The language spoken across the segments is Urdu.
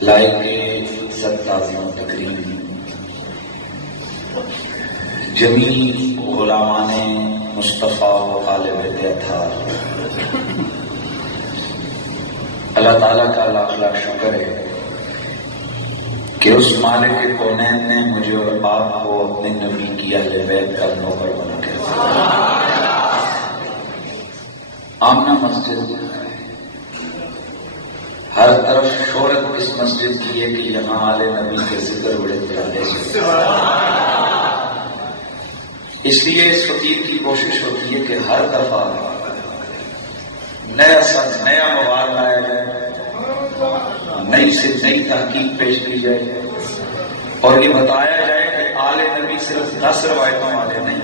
لائق عزت تعظیم و تکریم جمیع غلامان مصطفیٰ و آل بیت اطہار، اللہ تعالیٰ کا لاکھ لاکھ شکر ہے کہ اس مالک کونین نے مجھے اور آپ کو اپنے نبی کی اہل بیت کا نوکر بنا کے آمنہ مسجد ہر طرف شہرت اس مسجد کی ہے کہ یہاں آل نبی کے ذکر بڑے پیارے سے، اس لیے اس خطیب کی کوشش ہوتی ہے کہ ہر دفعہ نیا سب نیا مواد لایا جائے، نئی سے نئی تحقیق پیش کی جائے اور یہ بتایا جائے کہ آل نبی صرف 10 روایتوں والے نہیں،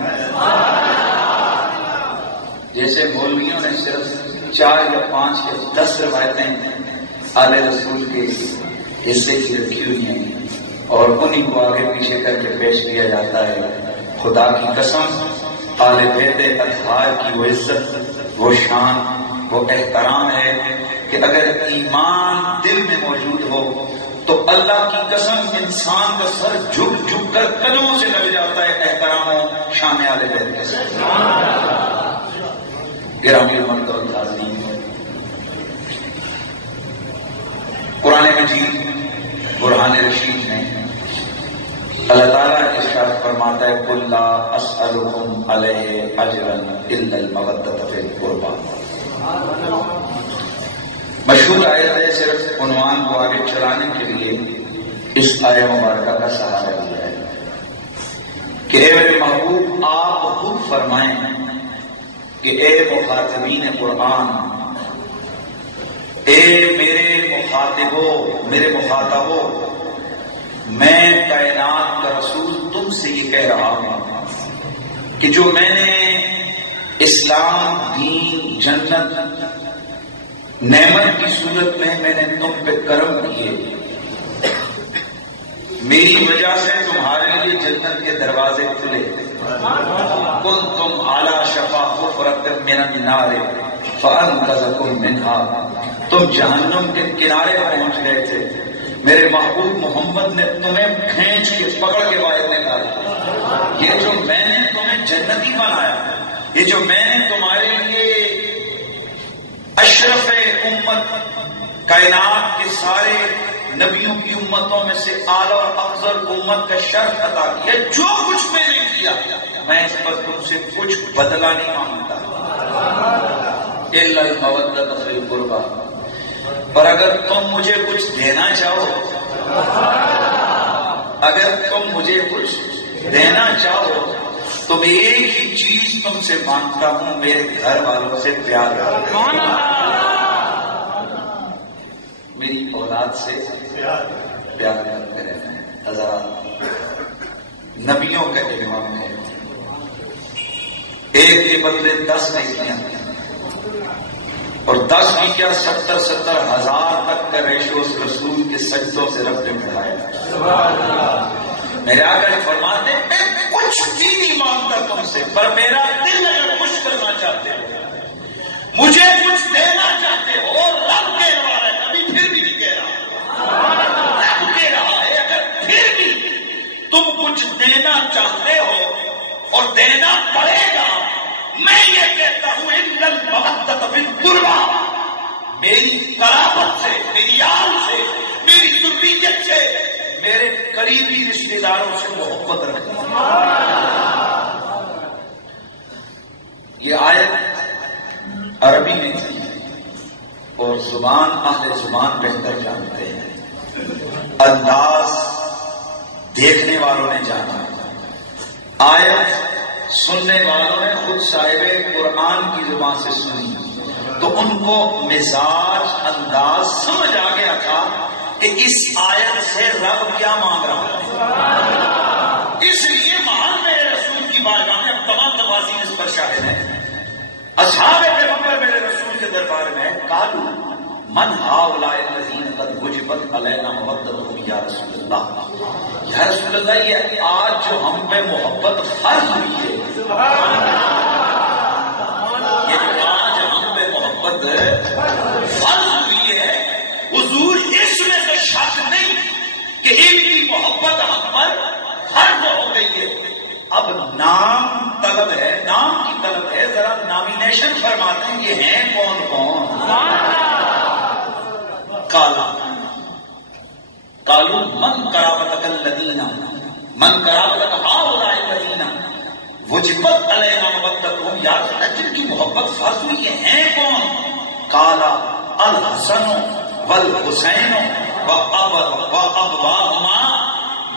جیسے مولویوں نے صرف 4 یا 5 یا 10 روایتیں آل رسول کے حصے کی رکھی ہوئی ہیں اور انہیں کو آگے پیچھے کر کے پیش کیا جاتا ہے۔ خدا کی قسم آل بیت اطہار کی وہ عزت، وہ شان، وہ احترام ہے کہ اگر ایمان دل میں موجود ہو تو اللہ کی قسم انسان کا سر جھک جھک کر قدموں سے لگ جاتا ہے احترام و شان آل بیت کے ساتھ۔ گرامی مرد اور حاضرین، قرآن مجید برہان رشید میں اللہ تعالیٰ ارشاد فرماتا ہے قُلْ لَا أَسْأَلُكُمْ عَلَيْهِ أَجْرًا إِلَّا الْمَوَدَّةَ فِي الْقُرْبَى۔ مشہور آیت ہے، صرف عنوان کو آگے چلانے کے لیے اس آیت مبارکہ کا سہارا لیا ہے کہ اے میرے محبوب آپ خود فرمائیں کہ اے مخاطبین قرآن، اے میرے مخاطبوں، میرے مخاطبوں، میں کائنات کا رسول تم سے یہ کہہ رہا ہوں کہ جو میں نے اسلام، دین، جنت، نعمت کی صورت میں نے تم پہ کرم کیے، میری وجہ سے تمہارے لیے جنت کے دروازے کھلے، کنتم علی شفا حفرۃ من النار فانقذکم منها، تم جہنم کے کنارے پہنچ گئے تھے، میرے محبوب محمد نے تمہیں کھینچ کے پکڑ کے باہر نکالا۔ یہ جو میں نے تمہیں جنتی بنایا، یہ جو میں نے تمہارے لیے اشرف امت، کائنات کے سارے نبیوں کی امتوں میں سے اعلیٰ اور افضل امت کا شرف عطا کیا، جو کچھ میں نے کیا میں اس پر تم سے کچھ بدلہ نہیں مانگتا، الا المودۃ فی القربى، پر اگر تم مجھے کچھ دینا چاہو، اگر تم مجھے کچھ دینا چاہو تو میں ایک ہی چیز تم سے مانگتا ہوں، میرے گھر والوں سے پیار کرو، میری اولاد سے پیار کرتے رہنا۔ حضرات، نبیوں کا امام ہے، ایک کے بدلے 10 نہیں کیا، اور 10 بھی کیا 70 ہزار تک کا ریشو اس رسول کے سجدوں سے رب نے بڑھایا۔ میرے آقا فرماتے ہیں میں کچھ بھی نہیں مانگتا تم سے، پر میرا دل اگر خوش کرنا چاہتے ہو، مجھے کچھ دینا چاہتے ہو، رب کہہ رہا ہے، ابھی پھر بھی نہیں کہہ رہا، رب کہہ رہا ہے اگر پھر بھی تم کچھ دینا چاہتے ہو اور دینا پڑے گا، میں یہ کہتا ہوں ان المودۃ فی القربى، میری قرابت سے، میری آل سے، میری ذریت سے، میرے قریبی رشتے داروں سے محبت رکھنا۔ یہ آیت عربی میں تھی اور زبان اہل زبان بہتر جانتے ہیں، انداز دیکھنے والوں نے جانا، آیت سننے والوں نے خود صاحب قرآن کی زبان سے سنی تو ان کو مزاج، انداز سمجھ آ گیا تھا کہ اس آیت سے رب کیا مانگ رہا ہے۔ اس لیے مہان میں رسول کی بارگاہ میں اب تمام تفاصیل اس پر شاہد ہیں۔ اصحاب پیغمبر میرے رسول کے دربار میں قالوا من هؤلاء الذین قد وجبت علینا مودتهم یا رسول اللہ، یا رسول اللہ یہ آج جو ہم پہ محبت فرض ہوئی ہے، یہ آج ہم پہ محبت فرض کہ ان کی محبت ہم پر فرض ہو گئی ہے. اب نام طلب ہے، نام کی طلب ہے، ذرا نامینیشن فرماتے ہیں یہ ہیں کون کون. کالا کالو من قرابتک الذین من قرابتک ہؤلاء الذین وجبت علینا مودتہم، یاد رکھنا جن کی محبت فرض ہوئی یہ ہیں کون. کالا الحسن والحسین وابواہما،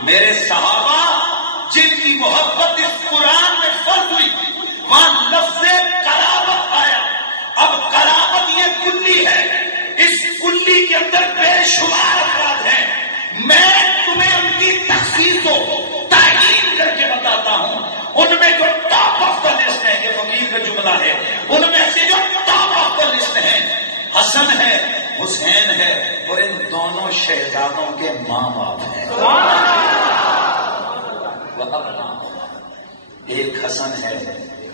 میرے صحابہ جن کی محبت اس قرآن میں فرض ہوئی وہاں لفظ قرابت آیا. اب قرابت یہ کلی ہے، اس کلی کے اندر بے شمار افراد ہیں. میں تمہیں ان کی تخصیص کو تعیین کر کے بتاتا ہوں. ان میں جو ٹاپ آف دا لسٹ ہے، یہ فقیر کا جملہ ہے، ان میں سے جو ٹاپ آف دا لسٹ ہے حسن ہے، حسین ہے، اور ان دونوں شہزادوں کے ماں باپ ہیں. ایک حسن ہے،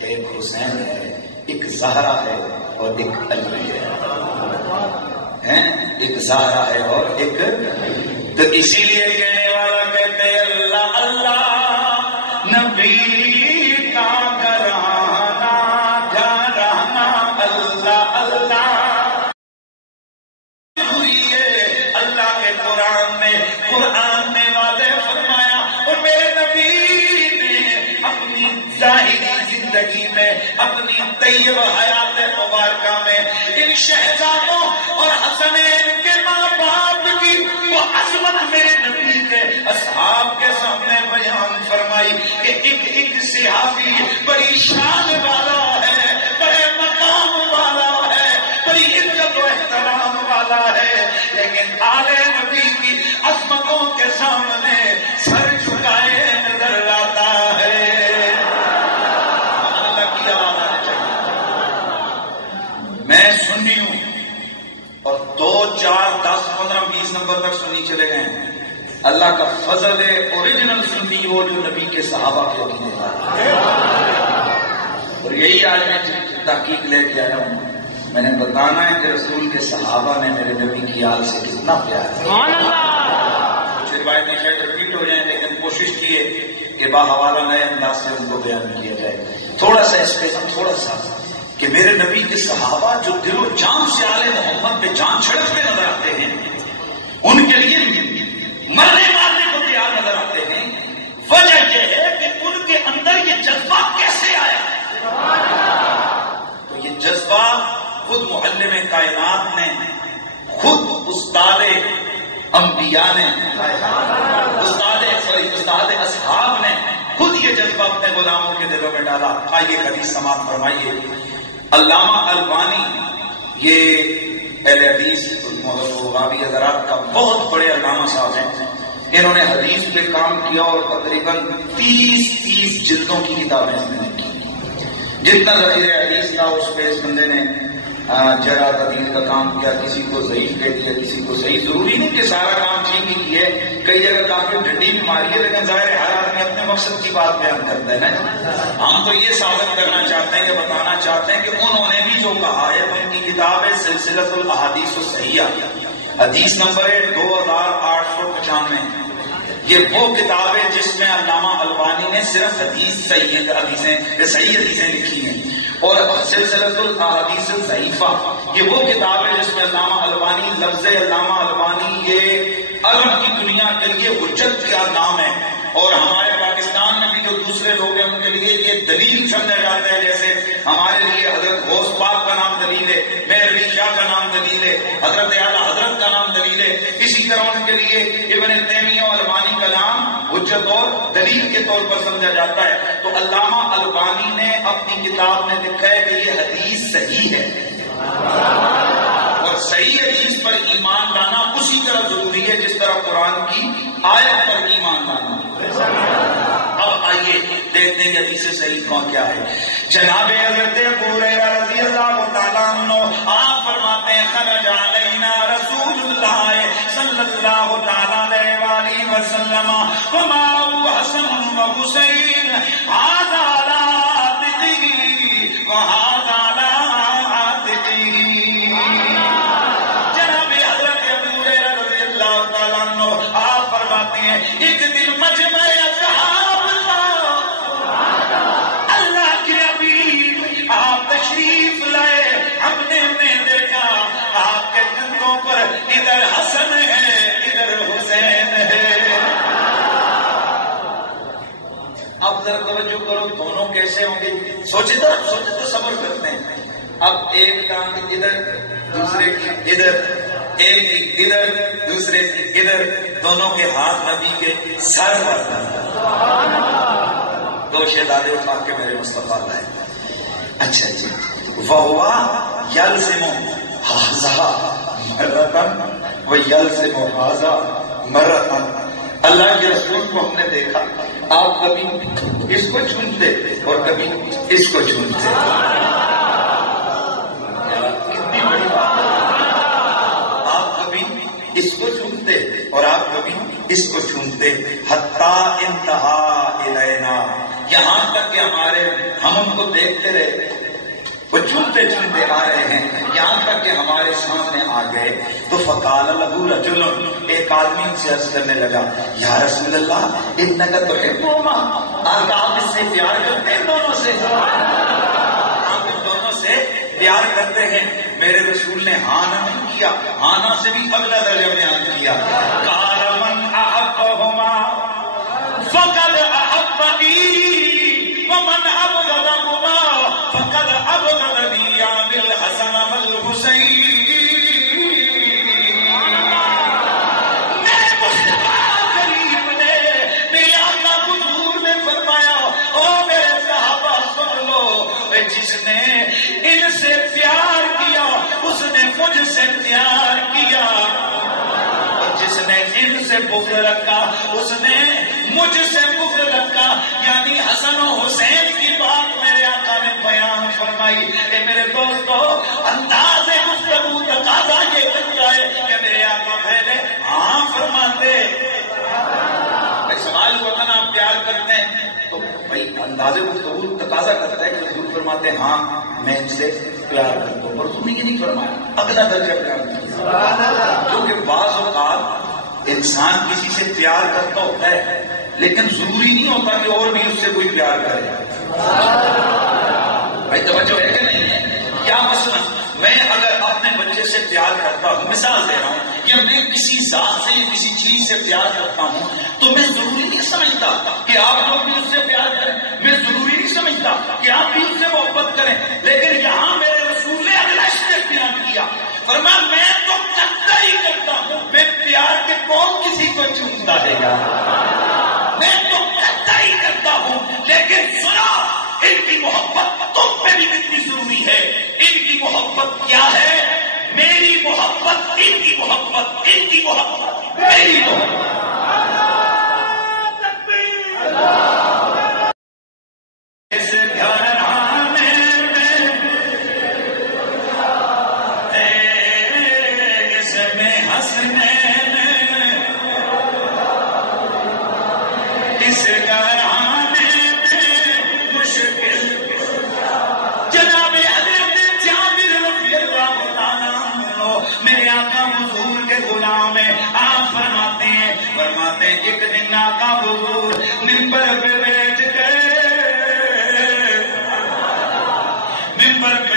ایک حسین ہے، ایک زہرا ہے اور ایک علی ہے. ایک زہرا ہے اور ایک، تو اسی لیے کہنے والا کہتے اللہ اللہ نبی کا گھرانا گھرانا اللہ اللہ ہوئی ہے. اللہ کے قرآن میں وعدہ فرمایا اور میرے نبی نے اپنی ظاہری زندگی میں اپنی طیب حیات مبارکہ میں ان شہزادوں اور حسنین کے ماں باپ کی وہ عظمت میرے نبی کے اصحاب کے سامنے بیان فرمائی کہ ایک صحابی بڑی شان والا ہے، بڑے مقام والا ہے، بڑی عزت و احترام والا ہے، لیکن آل نبی کی عظمتوں کے سامنے سر جھکائے نظر آتا ہے. اللہ کی آواز آنا چاہیے. میں سنی ہوں اور 2 4 10 15 20 نمبر تک سنی چلے گئے ہیں. اللہ کا فضل ہے، اوریجنل سنی وہ جو نبی کے صحابہ کے عقیدے تھا. اور یہی آج میں تحقیق لے کے آیا ہوں. میں نے بتانا ہے کہ رسول کے صحابہ نے میرے نبی کی یاد سے کتنا پیار ہے. کچھ روایتیں شاید ریپیٹ ہو جائیں لیکن کوشش کیے کہ باحوالہ نئے انداز سے ان کو بیان کیا جائے. تھوڑا سا اسپیشل، تھوڑا سا کہ میرے نبی کے صحابہ جو دل و جان سے آل محمد پہ جان چھڑکتے نظر آتے ہیں، ان کے لیے مرنے مارنے کو تیار نظر آتے ہیں. وجہ یہ ہے کہ ان کے اندر یہ جذبہ کیسے آیا. تو یہ جذبہ خود معلم کائنات نے، خود استاد انبیاء نے، استاد اصحاب نے خود یہ جذبہ اپنے غلاموں کے دلوں میں ڈالا. آئیے حدیث سماعت فرمائیے. علامہ البانی یہ اہل حدیث راوی حضرات کا بہت بڑے علامہ صاحب ہیں. انہوں نے حدیث پہ کام کیا اور تقریباً 30 جلدوں کی کتابیں اس نے کی. جتنا ذخیرہ حدیث تھا اس پہ اس بندے نے جرح تعدیل کا کام کیا. کسی کو ضعیف کہہ دیا، کسی کو صحیح. ضروری نہیں کہ سارا کام ٹھیک ہی ہے، کئی جگہ کافی ڈنڈی بھی ماری ہے، لیکن ظاہر ہر آدمی اپنے مقصد کی بات بیان کرتا ہے نا. ہم تو یہ ثابت کرنا چاہتے ہیں، کہ بتانا چاہتے ہیں کہ انہوں نے بھی جو کہا ہے، ان کی کتاب ہے سلسلۃ الاحادیث الصحیحہ، حدیث نمبر ہے 2895. یہ وہ کتاب ہے جس میں علامہ البانی نے صرف صحیح حدیثیں لکھی ہیں. اور سلسلۃ الاحادیث الضعیفہ یہ وہ کتاب ہے جس میں علامہ البانی، لفظ علامہ البانی یہ عرب کی دنیا کے لیے حجت کا نام ہے. اور ہمارے پاکستان میں بھی جو دوسرے لوگ ہیں ان کے لیے یہ دلیل سمجھا جاتا ہے. جیسے ہمارے لیے حضرت غوث پاک کا نام دلیل ہے، مہروی شاہ کا نام دلیل ہے، حضرت اعلیٰ حضرت کا نام دلیل ہے. اسی طرح ان کے لیے ابن تیمیہ اور البانی کا نام حجت اور دلیل کے طور پر سمجھا جاتا ہے. تو علامہ البانی نے اپنی کتاب میں لکھا ہے کہ یہ حدیث صحیح ہے. اور صحیح حدیث پر ایمان لانا اسی طرح ضروری ہے جس طرح قرآن کی آیت پر ایمان لانا. اب آئیے دیکھتے ہیں حدیث صحیح کون کیا ہے. جناب حضرت ابو ہریرہ رضی اللہ تعالیٰ عنہ آپ فرماتے ہیں خرج علینا رسول اللہ صلی اللہ تعالیٰ علیہ وآلہ وسلم ومعه حسن وحسین هذا على عاتقه وهذا على عاتقه. جناب حضرت ابو ہریرہ رضی اللہ تعالیٰ عنہ آپ فرماتے سوچے تو صبر کرتے ہیں. اب ایک ٹانگ ادھر دوسرے کی ادھر، ایک کی ادھر دوسرے کی ادھر، دونوں کے ہاتھ نبی کے سر پر. دو شہزادے اٹھا کے میرے مصطفیٰ لائے. اچھا جی، وہوا یلزم ھذا مرتن ویلزم ھذا مرتن. اللہ کے رسول کو ہم نے دیکھا، آپ کبھی اس کو چنتے اور کبھی اس کو چنتے. کتنی بڑی بات ہے. آپ کبھی اس کو چنتے اور آپ کبھی اس کو چنتے. حتی انتہا الینا، یہاں تک کہ ہم ان کو دیکھتے رہے، وہ چنتے چنتے آ رہے ہیں، یہاں تک کہ ہمارے سامنے آ گئے. تو فقال له رجل، ایک آدمی ان سے عرض کرنے لگا، یا رسول اللہ انک تحبهما، آپ اس سے پیار کرتے ہیں؟ دونوں سے آپ ان دونوں سے پیار کرتے ہیں؟ میرے رسول نے ہاں نہ نہیں کیا، ہاں سے بھی اگلا درجہ بیان کیا. قال من احبهما فقد احبنی ومن ابغضهما فقد ابغضنی عن الحسن والحسین. میرے مصطفیٰ کریم نے، میرے آقا حضور نے فرمایا، او میرے صحابہ سن لو، جس نے ان سے پیار کیا اس نے مجھ سے پیار کیا، اور جس نے ان سے بغض رکھا اس نے مجھ سے بغض رکھا. یعنی حسن و حسین کی بات میرے آقا نے بیان فرمائی. کہ میرے دوستو، انداز گفتگو تقاضا یہ بنتا ہے کہ میرے آقا پہلے ہاں فرماتے. سوال ہوتا نا، آپ پیار کرتے ہیں تو بھائی انداز گفتگو تقاضا کرتا ہے کہ ضرور فرماتے ہاں میں ان سے پیار کرتا ہوں. اور تم نے یہ نہیں فرمایا، اگلا درجہ پیار کرتا. کیونکہ بعض اوقات انسان کسی سے پیار کرتا ہوتا ہے لیکن ضروری نہیں ہوتا کہ اور بھی اس سے کوئی پیار کرے. بھائی توجہ ہے کہ نہیں ہے؟ کیا مسئلہ، میں اگر اپنے بچے سے پیار کرتا ہوں، مثال دے رہا ہوں، یا میں کسی ذات سے یا کسی چیز سے پیار کرتا ہوں، تو میں ضروری نہیں سمجھتا کہ آپ لوگ بھی اس سے پیار کریں. میں ضروری نہیں سمجھتا کہ آپ بھی اس سے محبت کریں. لیکن یہاں میرے رسول نے اگلا شرط بیان کیا، فرمایا میں تو کرتا ہی کرتا ہوں. میں پیار کے کون کسی کو چنتا ہے یار؟ میں تو کرتا ہی کرتا ہوں. لیکن سنا، ان کی محبت تم پہ بھی کتنی ضروری ہے. ان کی محبت کیا ہے؟ میری محبت، ان کی محبت، ان کی محبت، میری محبت. ایک دن آقا حضور منبر پہ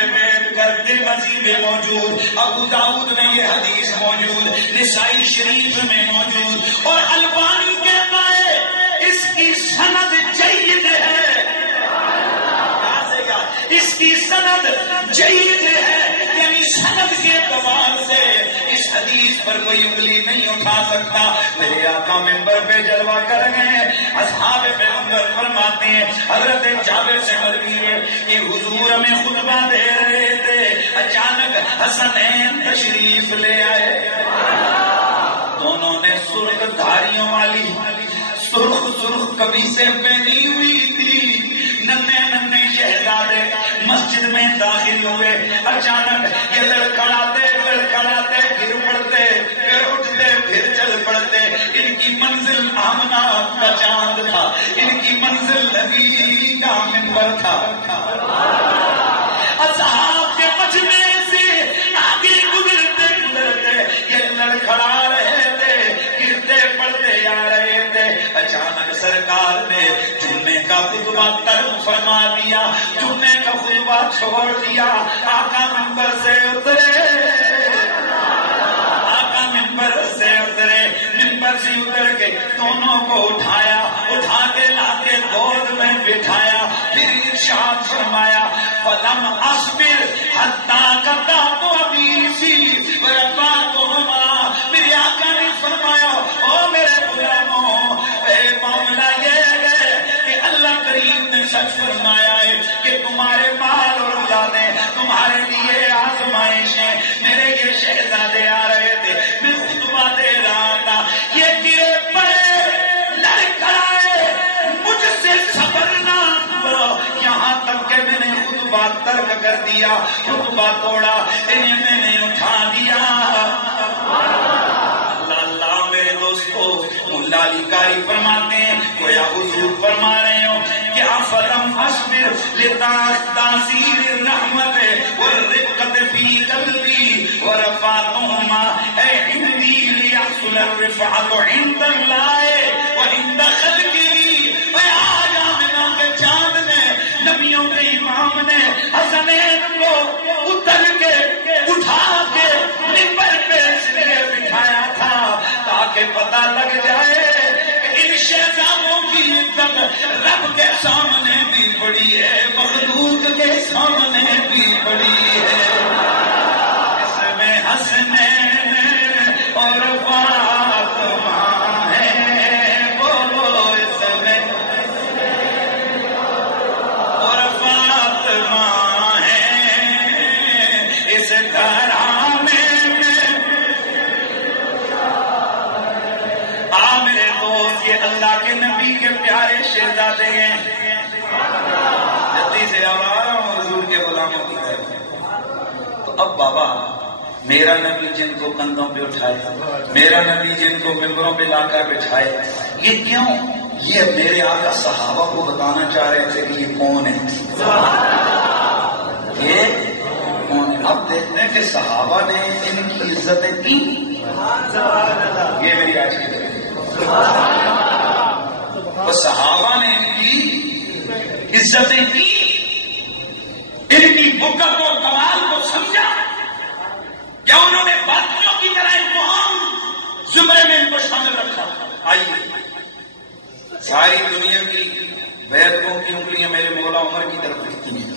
بیٹھ کر کے مسجد میں موجود، ابو داؤد میں یہ حدیث موجود، نسائی شریف میں موجود، اور البانی کہتا ہے اس کی سند جید ہے. اس کی سند جید ہے، یعنی سند کے اعتبار سے اس حدیث پر کوئی انگلی نہیں اٹھا سکتا. میرے آقا منبر پہ جلوہ کر گئے. اصحاب پیغمبر فرماتے ہیں، حضرت جابر سے مروی ہے کہ حضور ہمیں خطبہ دے رہے تھے، اچانک حسنین تشریف لے آئے. دونوں نے سرخ دھاریوں والی سرخ قمیصیں پہنی ہوئی تھی. ننے شہزادے مسجد میں داخل ہوئے. اچانک یہ لڑکھڑاتے گر پڑتے، پھر اٹھتے، پھر چل پڑتے. ان کی منزل آمنہ کا چاند تھا، ان کی منزل نبی کا منبر تھا. اصحاب کے مجمع سے آگے گزرتے یہ لڑکھڑا رہے تھے، گرتے پڑتے آ رہے تھے. اچانک سرکار نے جمعے کا خطبہ ترک فرما دیا، جمعے کا خطبہ چھوڑ دیا. آقا منبر سے اترے، منبر سے اتر کے دونوں کو اٹھایا، اٹھا کے لا کے گود میں بٹھایا. پھر ارشاد پاک فرمایا فلم اصبر حتی قطعت ابیسی ورفعتہما، میرے آقا نے فرمایا او میرے غلاموں، معاملہ یہ ہے کہ اللہ کریم نے سچ فرمایا ہے کہ تمہارے مال اور اولادیں تمہارے لیے آزمائش ہے. میرے یہ شہزادے آ رہے تھے، میں خطبہ دے رہا تھا، یہ گرے پڑے لڑکھڑائے، مجھ سے صبر نہ ہوا، یہاں تک کہ میں نے خطبہ ترک کر دیا، خطبہ توڑا، انہیں میں نے اٹھا دیا. اللہ میرے دوستو، ملا علی قاری فرماتے ہیں گویا حضور فرما رہے ہو کہ افلم اصبر لتعصیر الرحمت والرقت فی قلبی ورفعتہما، اے ہندی لیحصل الرفعت عند اللہ وعند خلقی. اے آج آمنہ کے چاند نے، نبیوں کے امام نے حسنین کو اتر کے اٹھا کے ممبر پہ اس لیے بٹھایا تھا تاکہ پتہ لگ جائے کہ ان شہزادوں کی عزت رب کے سامنے بھی بڑی ہے، مخلوق کے سامنے بھی بڑی ہے. اس میں حسنین اور فاطمہ ہے، بولو اس میں اور فاطمہ ہے، اس گھرانے میں. میرے دوست یہ اللہ کے نبی کے پیارے شہزادے ہیں. جلدی سے آواز حضور کے غلاموں کی طرف. تو اب بابا میرا نبی جن کو کندھوں پہ اٹھائے، میرا نبی جن کو ممبروں پہ لا کر بٹھائے، یہ کیوں؟ یہ میرے آقا صحابہ کو بتانا چاہ رہے تھے کہ یہ کون ہے، یہ کون ہے. اب دیکھتے ہیں کہ صحابہ نے ان کی عزتیں کی. یہ میری آج کی تو صحابہ نے ان کی عزتیں کی، ان کی بکت اور کمال کو سمجھا. کیا انہوں نے باقیوں کی طرح امتحان زمرے میں ان کو شامل رکھا؟ آئیے ساری دنیا کی بیعتوں کی انگلیاں میرے مولا عمر کی طرف دکھتی ہیں.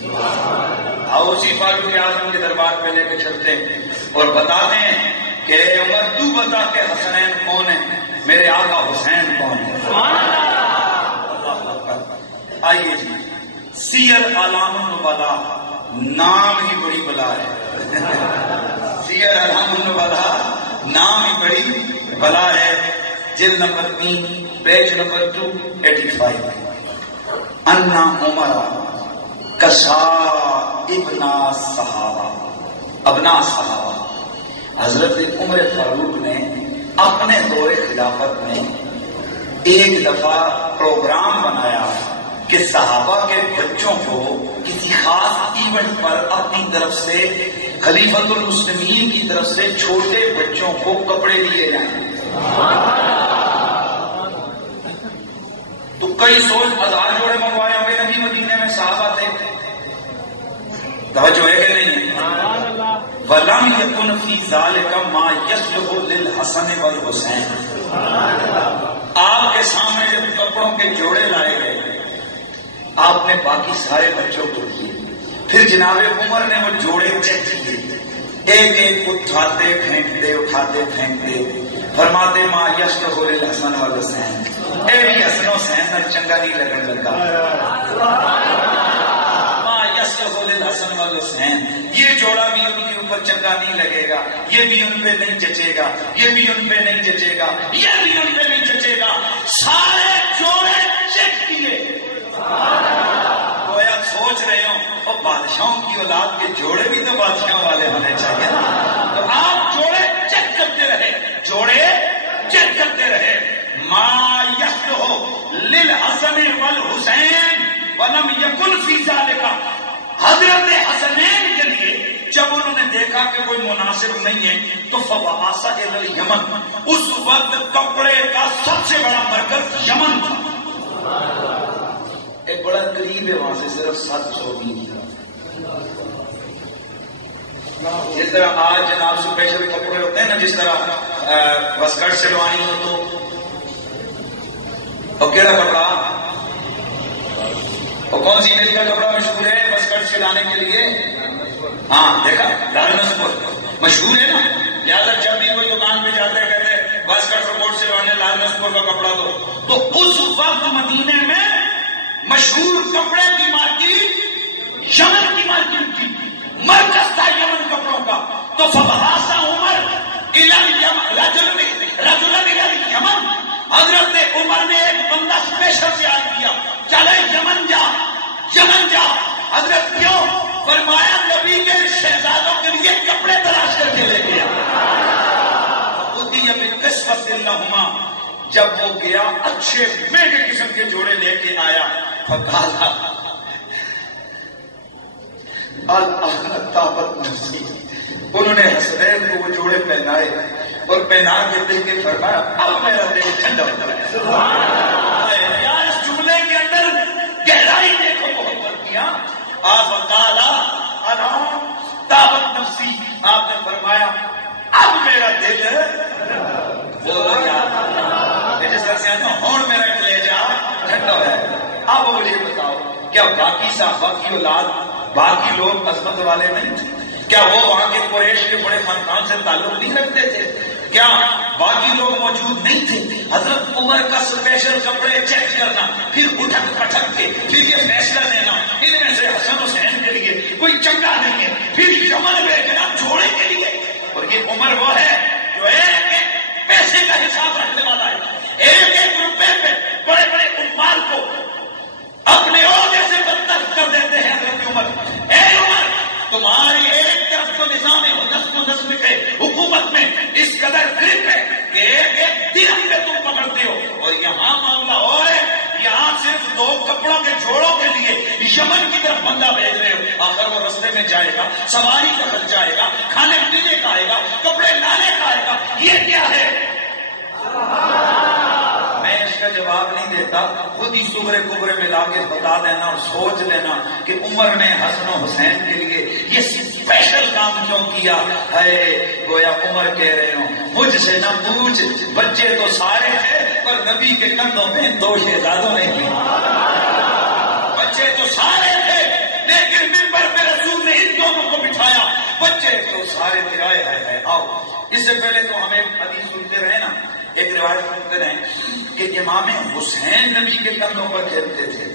آؤ اسی فاروق اعظم کے دربار پہ لے کے چلتے ہیں اور بتاتے ہیں کہ عمر تو بتا کہ حسنین کون ہے، میرے آقا حسین کون ہے. آئیے جی، سیر اعلام النبلا، نام ہی بڑی بلا ہے. سیر اعلام النبلا نام ہی بڑی بلا ہے. جلد نمبر 3 پیج نمبر 285. انا عمر کسا ابنا صحابہ، ابنا صحابہ. حضرت عمر فاروق نے اپنے دور خلافت میں ایک دفعہ پروگرام بنایا کہ صحابہ کے بچوں کو کسی خاص ایونٹ پر اپنی طرف سے خلیفۃ المسلمین کی طرف سے چھوٹے بچوں کو کپڑے دیے جائیں. تو کئی 100,000 جوڑے منگوائے ہوں گے نبی مدینے میں صحابہ تھے. توجہ ہے کہ نہیں؟ وَلَمْ يَكُنْ فِي ذَلِكَ مَا يَصْلُحُ لِلْحَسَنِ وَالْحُسَيْنِ. آپ کے سامنے جب کپڑوں کے جوڑے لائے گئے، آپ نے باقی سارے بچوں کو دیے. پھر جناب عمر نے وہ جوڑے چیک کیے، ایک ایک اٹھاتے پھینکتے اٹھاتے پھینکتے، فرماتے ما یصلح للحسن والحسین، اے بھی حسن و حسین نہ چنگا نہیں لگنے لگا. حسن والحسین، یہ جوڑا بھی ان کے اوپر چنگا نہیں لگے گا، یہ بھی ان پہ نہیں جچے گا، یہ بھی ان پہ نہیں جچے گا، یہ بھی ان پہ نہیں جچے گا. سارے جوڑے چیک کیے. گویا سوچ رہے ہوں اور بادشاہوں کی اولاد کے جوڑے بھی تو بادشاہوں والے ہونے چاہیے نا. تو آپ جوڑے چیک کرتے رہے، جوڑے چیک کرتے رہے. ما یصلح للحسن والحسین ولم یکن فی ذلک. حضرت حسنین کے لیے جب انہوں نے دیکھا کہ کوئی مناسب نہیں ہے تو فبعث الی الیمن. اس وقت کپڑے کا سب سے بڑا مرکز یمن تھا. ایک بڑا قریب ہے وہاں سے، صرف 700 میل. جس طرح آج جناب اسپیشل کپڑے ہوتے ہیں نا، جس طرح بسکٹ سلوانی ہو تو کیڑا کپڑا اور کون سی نبی کا کپڑا مشہور ہے بسکٹ سلانے کے لیے؟ ہاں دیکھا، لالنسپور مشہور ہے نا. لہٰذا جب بھی کوئی دکان پہ جاتے کہتے بسکٹ سپورٹ سلوانے لالنسپور کا کپڑا دو. تو اس وقت مدینے میں مشہور کپڑے کی مارکیٹ یمن کی مارکیٹ تھی، مرکز تھا یمن کپڑوں کا. تو فبعث عمر رجلا الى یمن، حضرت عمر نے ایک بندہ اسپیشل تیار کیا، چلے یمن جا، یمن جا. حضرت کیوں؟ فرمایا نبی کے شہزادوں کے لیے کپڑے تلاش کر کے لے گیا. بالقسمۃ لہما، جب وہ گیا اچھے مہنگے قسم کے جوڑے لے کے آیا. انہوں نے حسنین کو وہ جوڑے پہنائے اور پہنا کے دل کے فرمایا اب میرا دل ٹھنڈا ہو گیا. اس جملے کے اندر گہرائی دیکھو محبت کیا. آپ دعوت نفسی، آپ نے فرمایا اب میرا دل جس طرح سے ہون میرا کلیجہ ٹھنڈا ہے. اب مجھے بتاؤ، کیا باقی صحابہ کی اولاد باقی لوگ عظمت والے نہیں تھے؟ کیا وہ وہاں کے قریش کے بڑے خاندان سے تعلق نہیں رکھتے تھے؟ کیا باقی لوگ موجود نہیں تھے؟ حضرت عمر کا اسپیشل کپڑے چیک کرنا، پھر اٹھک پٹک کے پھر یہ فیصلہ لینا ان میں سے حسن حسین کے لیے کوئی چنگا نہیں ہے، پھر یمن بھیجنا جوڑے کے لیے. اور یہ عمر وہ ہے جو ایک ایک پیسے کا حساب رکھنے والا ہے، ایک ایک روپے پہ بڑے بڑے عمال کو اپنے عہدے سے برطرف کر دیتے ہیں. حضرت عمر، اے عمر، تمہاری ایک طرف تو نظام نظم کے حکومت میں اس قدر گرپ ہے کہ ایک ایک دن پہ تم پکڑتے ہو، اور یہاں معاملہ اور ہے، یہاں صرف دو کپڑوں کے جوڑوں کے لیے یمن کی طرف بندہ بھیج رہے ہو. آخر وہ رستے میں جائے گا، سواری کا خرچ آئے گا، کھانے پینے کا آئے گا، کپڑے لانے کا آئے گا. یہ کیا ہے؟ میں اس کا جواب نہیں دیتا، خود ہی صغرے کبرے میں لا کے بتا دینا اور سوچ لینا کہ عمر نے حسن و حسین کے لیے یہ اسپیشل کام کیوں کیا ہے. گویا عمر کہہ رہے ہوں مجھ سے نہ پوچھ، بچے تو سارے تھے پر نبی کے کندھوں میں دو شہزادوں نے کی. بچے تو سارے تھے لیکن منبر پہ رسول نے ان دونوں کو بٹھایا. بچے تو سارے تھے. آئے آؤ، اس سے پہلے تو ہمیں حدیث سنتے رہے نا، ایک روایت سنتے رہے کہ امام حسین نبی کے کندھوں پر کھیلتے تھے.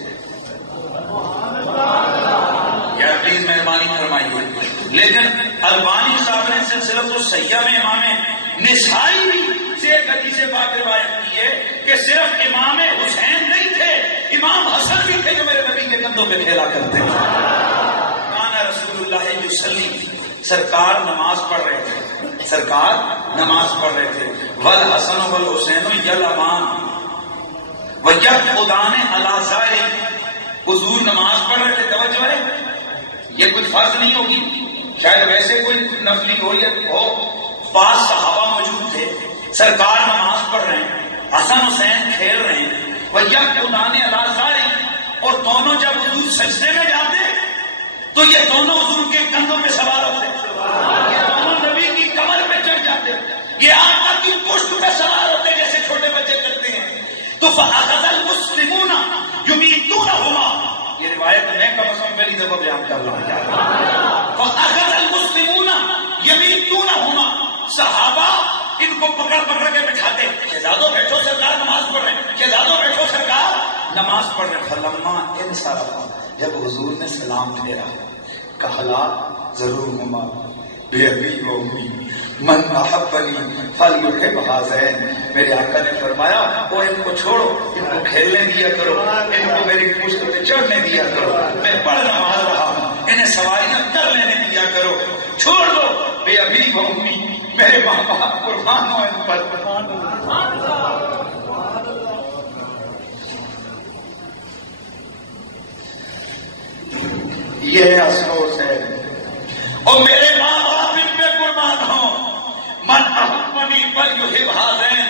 یا پلیز مہربانی فرمائیے. لیکن البانی صاحب نے سلسلۃ الصحیحہ میں امام نسائی بھی سے ایک حدیث پاک روایت کی ہے کہ صرف امام حسین نہیں تھے، امام حسن بھی تھے جو میرے نبی کے کندھوں پہ کھیلا کرتے تھے. کانا رسول اللہ یصلی، سرکار نماز پڑھ رہے تھے، سرکار نماز پڑھ رہے تھے. والحسن والحسین یلعبان ویقعدان علی ظہرہ، حضور نماز پڑھ رہے تھے. توجہ ہے، یہ کوئی فرض نہیں ہوگی، شاید ویسے کوئی نفلی ہو یا ہو. پاس صحابہ موجود تھے، سرکار نماز پڑھ رہے ہیں، حسن حسین کھیل رہے ہیں. ویقعدان علی ظہرہ، اور دونوں جب حضور سجدے میں جاتے تو یہ دونوں حضور کے کندھوں پہ سوار ہوتے، یہ دونوں نبی کی کمر پہ چڑھ جاتے، یہ آقا کی پشت پہ سوار ہوتے جیسے چھوٹے بچے کرتے ہیں. تو فَأَخَذَ الْمُسْلِمُونَ يُمِيتُونَهُمَا، یہ روایت میں کم از کم پہلی دفعہ بیان کر رہا ہوں. فَأَخَذَ الْمُسْلِمُونَ يُمِيتُونَهُمَا، صحابہ ان کو پکڑ پکڑ کے بٹھاتے، شہزادوں بیٹھو سرکار نماز پڑھ رہے ہیں، شہزادوں بیٹھو سرکار نماز پڑھ رہے ہیں. فَلَمَّا انصَرَفَ، جب حضور نے سلام پھیرا، کہلا ضرور ہما بے ابی و امی من احبنی فلیحب ھذین، میرے آقا نے فرمایا وہ ان کو چھوڑو، ان کو کھیلنے دیا کرو، ان کو میری پشت پہ چڑھنے دیا کرو، میں پڑھ نماز رہا ہوں، انہیں سواریاں کر لینے دیا کرو، چھوڑ دو. بے ابی و امی، میرے ماں باپ قربان ہو ان پر. یہ افسوس ہے، اور میرے ماں باپ ان پہ قربان ہوں. من احبنی فلیحب ھذین،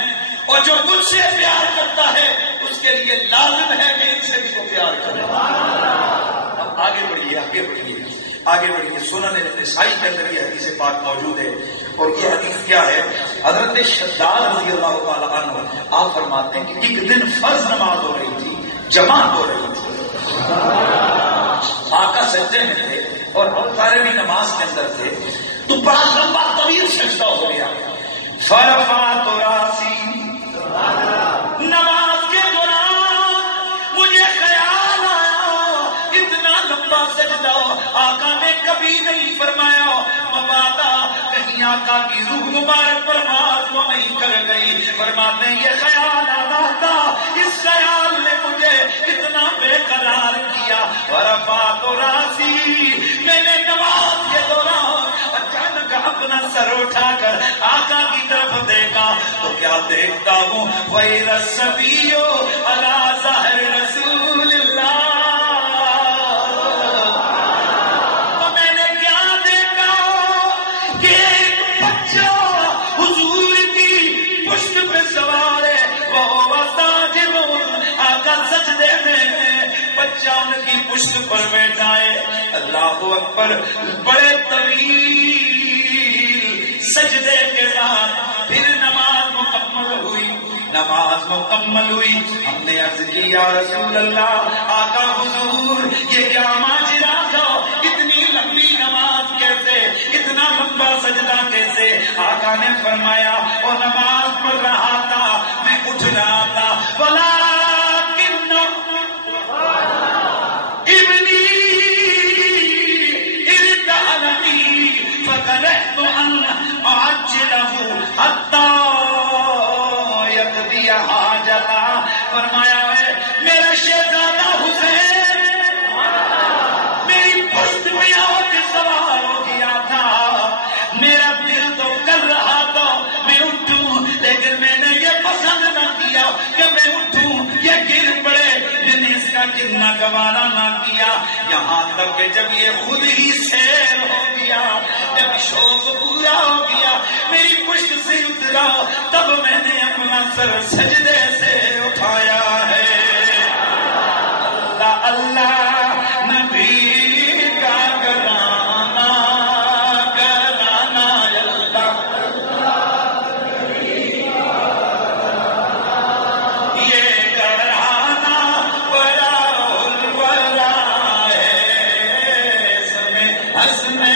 اور جو مجھ سے پیار کرتا ہے اس کے لیے لازم ہے کہ ان سے بھی کو پیار کرے. اب آگے بڑھیے آگے بڑھیے آگے بڑھیے. سنن نسائی کے اندر یہ حدیث پاک موجود ہے، اور یہ حدیث کیا ہے؟ حضرت شداد رضی اللہ تعالیٰ عنہ آپ فرماتے ہیں کہ ایک دن فرض نماز ہو رہی تھی، جماعت ہو رہی تھی، آقا سجدے میں تھے اور بہت سارے بھی نماز کے اندر تھے، تو بڑا لمبا طویل سجدہ ہو گیا. فرفعت راسی، نماز کے دوران مجھے خیال آیا اتنا لمبا سجدہ آقا نے کبھی نہیں فرمایا. مبادا کہیں آقا کی روح مبارک پرواز کو نہیں کر گئی. فرماتے یہ خیال آنا تھا، اس خیال نے مجھے اتنا بے قرار کیا. فرفعت راسی، میں نے نماز کے دوران اچانک اپنا سر اٹھا کر آقا کی طرف دیکھا تو کیا دیکھتا ہوں، وَإِذَا الصَّبِيُّ عَلَى ظَهْرِ رَسُولِ اللَّهِ. تو میں نے کیا دیکھا کہ ایک بچہ حضور کی پشت پہ سوار ہے، وہ ساجد، آقا سجدے میں، بچہ ان کی پشت پر بیٹھا ہے. اللہ اکبر. بڑے طویل سجدے کے بعد پھر نماز مکمل ہوئی. ہم نے عرض کی یا رسول اللہ، آقا حضور یہ کیا ماجرا تھا، اتنی لمبی نماز کیسے، اتنا لمبا سجدہ کیسے؟ آقا نے فرمایا وہ نماز پڑھ رہا تھا، میں اٹھ رہا تھا. وَلَٰكِنَّ ابنی ارتحلنی فَكَرِهْتُ أَنْ أُعَجِّلَهُ حَتَّى يَقْضِيَ حَاجَتَهُ. فرمایا ہے میرا شہزادہ حسین میری پشت میں آ کے سوار ہو گیا تھا. میرا دل تو کر رہا تھا میں اٹھوں، لیکن میں نے یہ پسند نہ کیا کہ میں اٹھوں، یہ گر پڑے. میں نے اس کا گرنا گوارا نہ کیا، یہاں تک کہ جب یہ خود ہی سیر ہو گیا، جب شوق پورا ہو گیا، میری پشت سے اترا، تب میں نے اپنا سر سجدے سے اٹھایا ہے. اللہ اللہ نبی کا گرانا گرانا، اللہ یہ گرانا بڑا الورا ہے. سمے حسنے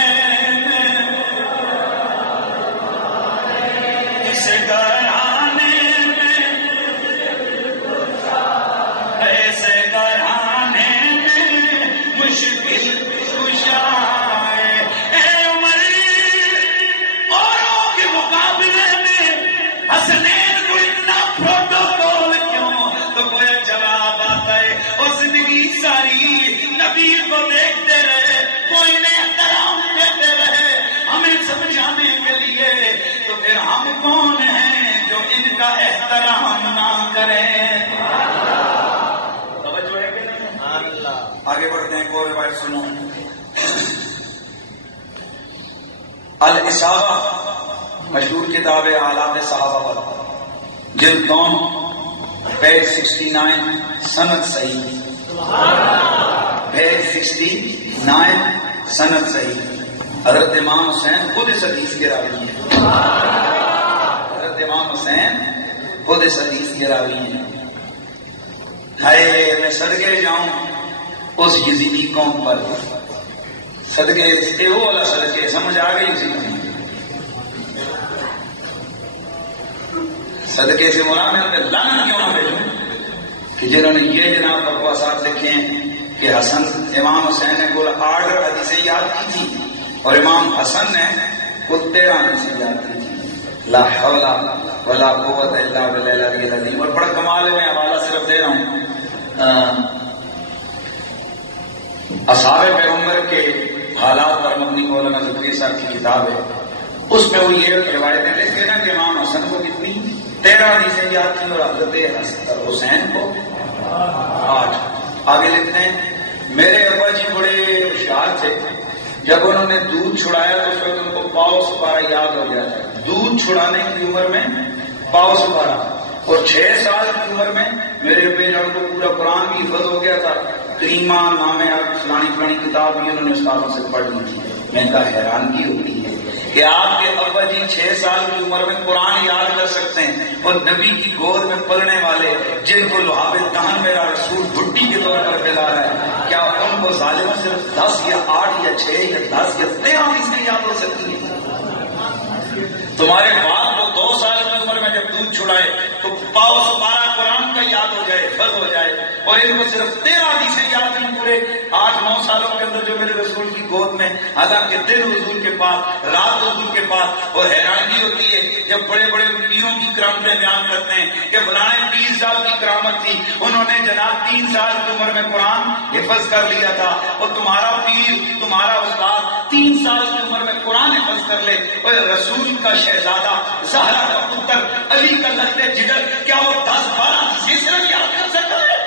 اس گرانے میں، ایسے گرانے میں مشکل کشا ہے. اے عمر، اوروں کے مقابلے میں حسنین کو اتنا پروٹوکول کیوں؟ تو کوئی جواب آتا ہے اور زندگی ساری نبی کو دیکھتے رہے، کوئی نے احترام دیتے رہے ہمیں سمجھانے کے لیے. تو پھر ہم کون ہیں جو ان کا احترام نہ کریں؟ توجہ ہے کہ نہیں؟ آگے بڑھتے ہیں. کوئی روایت سنو. الاسابہ مشہور کتاب ہے آلات صحابہ پر، جلد 2 پیج 69 سند صحیح. پیج 69 سند صحیح. حضرت امام حسین خود اس حدیث کے راوی ہیں. حضرت امام حسین خود اس حدیث کے راوی ہیں. ہائے میں صدقے جاؤں اس یزیدی قوم پر، صدقے رشتے ہو والا صدقے، سمجھ آ گئی اسی میں. صدقے سے مراد ہے لعنت کیوں نہ بھیجوں کہ جنہوں نے یہ جناب بکواسات لکھے ہیں کہ حسن امام حسین نے کل 8 حدیثیں یاد کی تھی اور امام حسن نے کل 13 حدیثیں یاد کی تھی. لا حول ولا قوت الا باللہ العلی العظیم. اور بڑا کمال ہے، میں حوالہ صرف دے رہا ہوں. اصحاب پیغمبر کے حالات پر مبنی مولانا ذکری صاحب کی کتاب ہے، اس میں وہ یہ روایتیں لکھتے ہیں کہ امام حسن کو کتنی 13 حدیثیں یاد تھیں اور حضرت حسین کو 8. آگے لکھتے ہیں میرے ابا جی بڑے ہوشیار تھے، جب انہوں نے دودھ چھڑایا تو اس وقت ان کو پاؤ سپارہ یاد ہو گیا تھا. دودھ چھڑانے کی عمر میں پاؤ سپارہ، اور 6 سال کی عمر میں میرے ابے جان کو پورا قرآن بھی حفظ ہو گیا تھا. کریمہ نامے فلانی کتاب بھی انہوں نے استادوں سے پڑھ لی تھی. میں کا حیرانگی ہوتی ہے کہ آپ کے ابا جی 6 سال کی عمر میں قرآن یاد کر سکتے ہیں، اور نبی کی گود میں پلنے والے جن کو لحاظ دہن میرا رسول بھٹی کے طور پر پھیلا رہا ہے، کو ظالمہ صرف 10 یا 8 یا 6 یا 10 یا 13 حدیثیں یاد ہو سکتی ہیں. تمہارے باپ کو 2 سال کی عمر میں جب دودھ چھڑائے تو پاؤ سپارہ قرآن کا یاد ہو جائے، فرض ہو جائے، اور ان کو صرف 13 حدیثیں یاد نہیں پورے 8-9 سالوں کے اندر جو میرے رسول کی گود میں، حالانکہ دن حضور کے پاس، رات حضور کے پاس. اور حیرانی ہوتی ہے جب بڑے بڑے پیروں کی کرامتیں بیان کرتے ہیں کہ فلانے 20 سال کی کرامت تھی، انہوں نے جناب 3 سال کی عمر میں قرآن حفظ کر لیا تھا، اور تمہارا پیر، تمہارا استاد 3 سال کی عمر میں قرآن حفظ کر لے. اور رسول کا شہزادہ، زہرا کا پتر، علی کا لخت جگر، کیا وہ 10-12 سلسلہ یاد کر سکتا ہے؟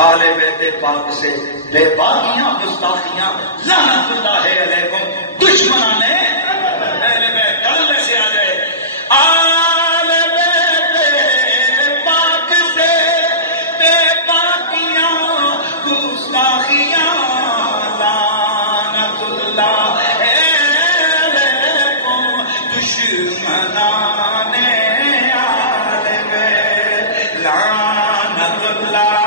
آل بیت پاک سے بے باکیاں گستاخیاں لعنت اللہ علیکم. دشمنان اہل بیت کلمے سے آ جائے. آل بیت پاک سے بے باکیاں گستاخیاں لعنت اللہ علیکم. دشمنان آل بیت لعنت اللہ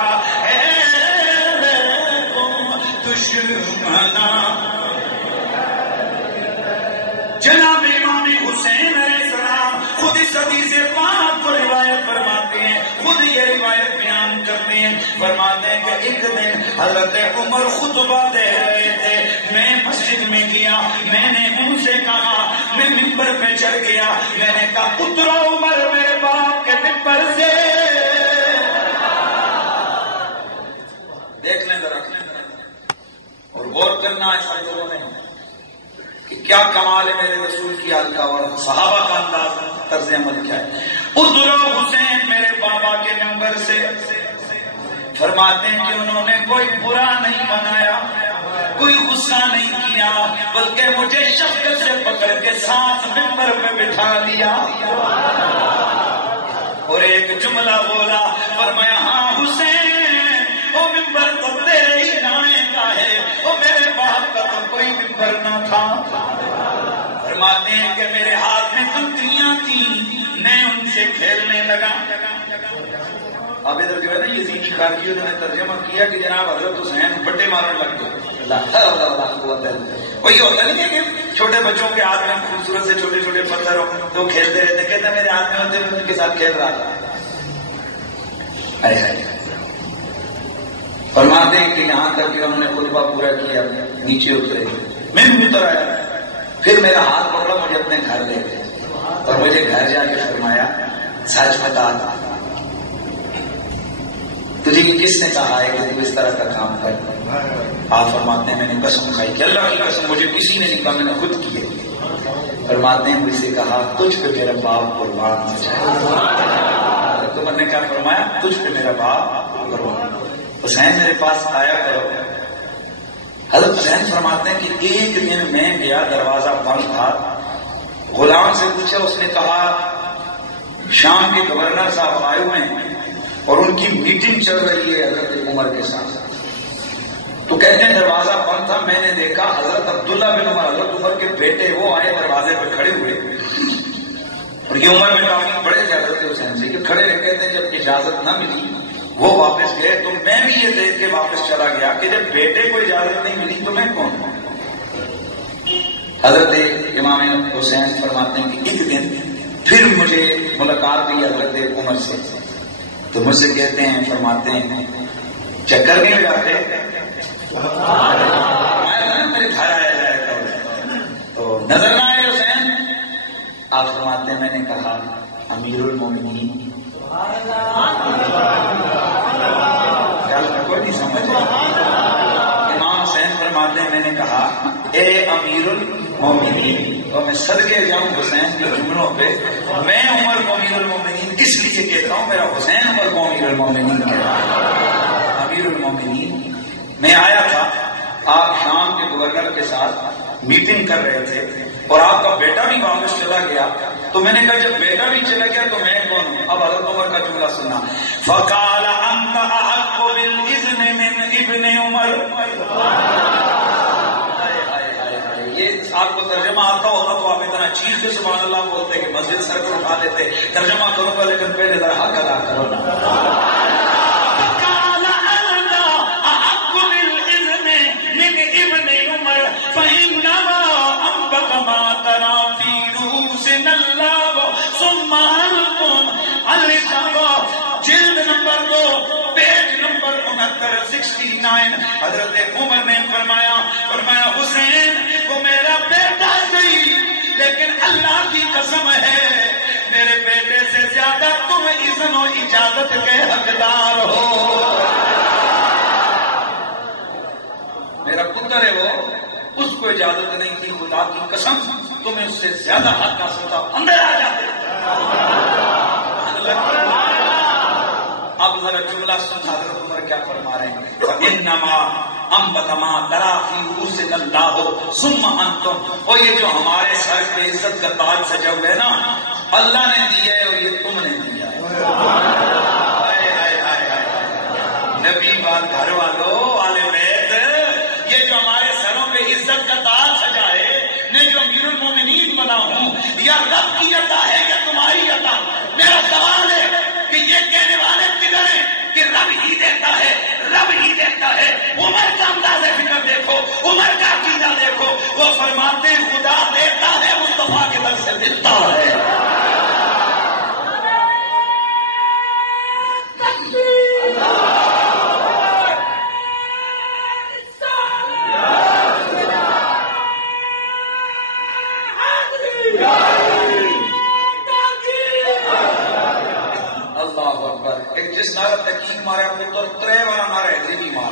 جناب امام حسین علیہ السلام خود اس حدیث پاک کو روایت فرماتے ہیں، خود یہ روایت بیان کرتے ہیں، فرماتے ہیں کہ ایک دن حضرت عمر خطبہ دے رہے تھے، میں مسجد میں گیا، میں نے ان سے کہا، میں ممبر پہ چڑھ گیا، میں نے کہا اترو عمر میرے باپ کے ممبر سے. دیکھ لیں ذرا اور غور کرنا ہے ساتھیوں نے کہ کیا کمال ہے میرے رسول کی حال کا اور صحابہ کا انداز، طرز عمل کیا ہے. ادھرو حسین میرے بابا کے نمبر سے. فرماتے ہیں کہ انہوں نے کوئی برا نہیں بنایا، کوئی غصہ نہیں کیا، بلکہ مجھے شفقت سے پکڑ کے ساتھ ممبر پہ بٹھا لیا اور ایک جملہ بولا. فرمایا ہاں حسین، وہ ممبر تو تیرے ہی نامے کا ہے، وہ میرے باپ کا تو کوئی ممبر نہ تھا. فرماتے ہیں کہ میرے ہاتھ میں کنکریاں تھیں، میں ان سے کھیلنے لگا. اب ادھر جو ہے نا یزیدی خارجی انہوں نے ترجمہ کیا کہ جناب حضرت حسین بٹے مارنے لگ گئے. وہی ہوتا نہیں کہ چھوٹے بچوں کے ہاتھ میں خوبصورت سے چھوٹے چھوٹے پتھر ہو تو کھیلتے رہتے، کہتے ہیں میرے ہاتھ میں ہوتے ان کے ساتھ کھیل رہا تھا. فرماتے ہیں کہ یہاں تک کہ ہم نے خطبہ پورا کیا، نیچے اترے، میں بھی اتر آیا، پھر میرا ہاتھ پکڑا، مجھے اپنے گھر لے گئے اور مجھے گھر جا کے فرمایا سچ بتا تجھے کس نے کہا ہے کہ تو اس طرح کا کام کر؟ آپ فرماتے ہیں میں نے قسم کھائی کہ اللہ کی قسم مجھے کسی نے نہیں کہا، میں نے خود کیے. فرماتے ہیں مجھ سے کہا تجھ پہ میرا باپ قربان ہو جائے. تو میں نے کیا فرمایا؟ تجھ پہ میرا باپ قربان. حسین میرے پاس آیا کرو. حضرت حسین فرماتے ہیں کہ ایک دن میں گیا، دروازہ بند تھا، غلام سے پوچھا، اس نے کہا شام کے گورنر صاحب آئے ہوئے ہیں اور ان کی میٹنگ چل رہی ہے حضرت عمر کے ساتھ. تو کہتے ہیں دروازہ بند تھا، میں نے دیکھا حضرت عبداللہ بن عمر، حضرت عمر کے بیٹے، وہ آئے دروازے پہ کھڑے ہوئے اور یہ عمر میں کافی بڑے تھے حضرت حسین سے کہ کھڑے رہ. کہتے ہیں جب اجازت نہ ملی وہ واپس گئے تو میں بھی یہ دیکھ کے واپس چلا گیا کہ جب بیٹے کو اجازت نہیں ملی تو میں کون ہوں. حضرت امام حسین فرماتے ہیں کہ ایک دن پھر مجھے ملاقات ہوئی حضرت عمر سے، تو مجھ سے کہتے ہیں، فرماتے ہیں چکر نہیں لگاتے؟ میرے گھر آیا جائے تو نظر نہ آئے حسین. آپ فرماتے ہیں میں نے کہا امیر المومنین. کوئی نہیں سمجھ. امام حسین فرماتے ہیں میں نے کہا اے امیر المومنین، اور میں صدقے جاؤں حسین کے جملوں پہ، میں عمر کو امیر المومنین اس لیے کہتا ہوں، میرا حسین عمر کو امیر المومنین کہتا ہے. امیر المومنین میں آیا تھا، آپ شام کے گورنر کے ساتھ میٹنگ کر رہے تھے اور آپ کا بیٹا بھی واپس چلا گیا، تو میں نے کہا جب بیٹا بھی چلا گیا تو میں کون ہوں؟ اب حضرت عمر کا جملہ سننا. فقال انت احق بالاذن من ابن عمر. یہ آپ کو ترجمہ آتا ہوتا تو آپ اتنا چیخ سے سبحان اللہ بولتے کہ مسجد سر پر اٹھا لیتے. ترجمہ کروں گا لیکن پہلے ذرا حق ادا کرو. حسن اللہ ثم انتم الصغار، جلد نمبر 2 پیج نمبر 69 حضرت عمر نے فرمایا حسین وہ میرا بیٹا نہیں، لیکن اللہ کی قسم ہے میرے بیٹے سے زیادہ تم اذن و اجازت کے حقدار ہو. میرا پتر ہے وہ، اس کو اجازت نہیں تھی، خدا کی قسم تمہیں اس سے زیادہ حق حاصل تھا، اندر آ جاتے. اب ذرا جملہ سن حضرت عمر کیا فرما رہے ہیں. فَإِنَّمَا أَنبَتَ مَا تَرَىٰ فِي رُؤُوسِنَا اللَّهُ ثُمَّ أَنتُمْ، اور یہ جو ہمارے سر پہ عزت کا تاج سجا ہوا ہے نا، اللہ نے دیا ہے اور یہ تم نے دیا ہے. نبی بات گھر والوں آل بیت، یہ جو ہمارے سروں پہ عزت کا تاج سجا ہے، میں جو امیر المومنین بنا ہوں، یا رب کی عطا ہے یا تمہاری عطا؟ میرا سوال ہے کہ یہ کہنے والے کدھر ہیں کہ رب ہی دیتا ہے، رب ہی دیتا ہے. عمر کا انداز فکر دیکھو، عمر کا عقیدہ دیکھو، وہ فرماتے ہیں خدا دیتا ہے، مصطفیٰ کے در سے ملتا ہے. اللہ اکبر. ایک جس نارا تقیق مارا پتر ترے والا نارا ہے جی مار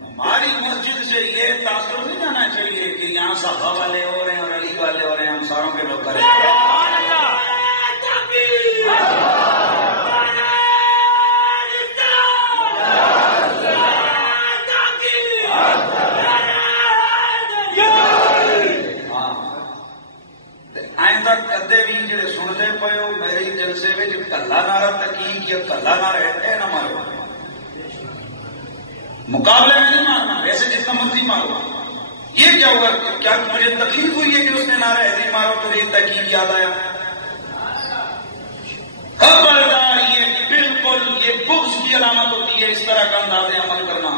ہماری مسجد سے یہ تاثر نہیں جانا چاہیے کہ یہاں صحابہ والے ہو رہے ہیں اور علی والے ہو رہے ہیں، ہم ساروں کے لوگ کریں. کدے بھی جڑے سنتے پے ہو میرے جلسے میں کلا نعرہ تقیق یا کلا نعرہ ہے نہ مارو، مقابلے میں نہیں مارنا، ویسے جتنا مرضی مارو. یہ کیا ہوا؟ کیا مجھے تکلیف ہوئی ہے کہ اس نے نعرہ ایسے مارو تو یہ تقیق یاد آیا؟ خبردار، یہ بالکل یہ بغض کی علامت ہوتی ہے اس طرح کا انداز عمل کرنا.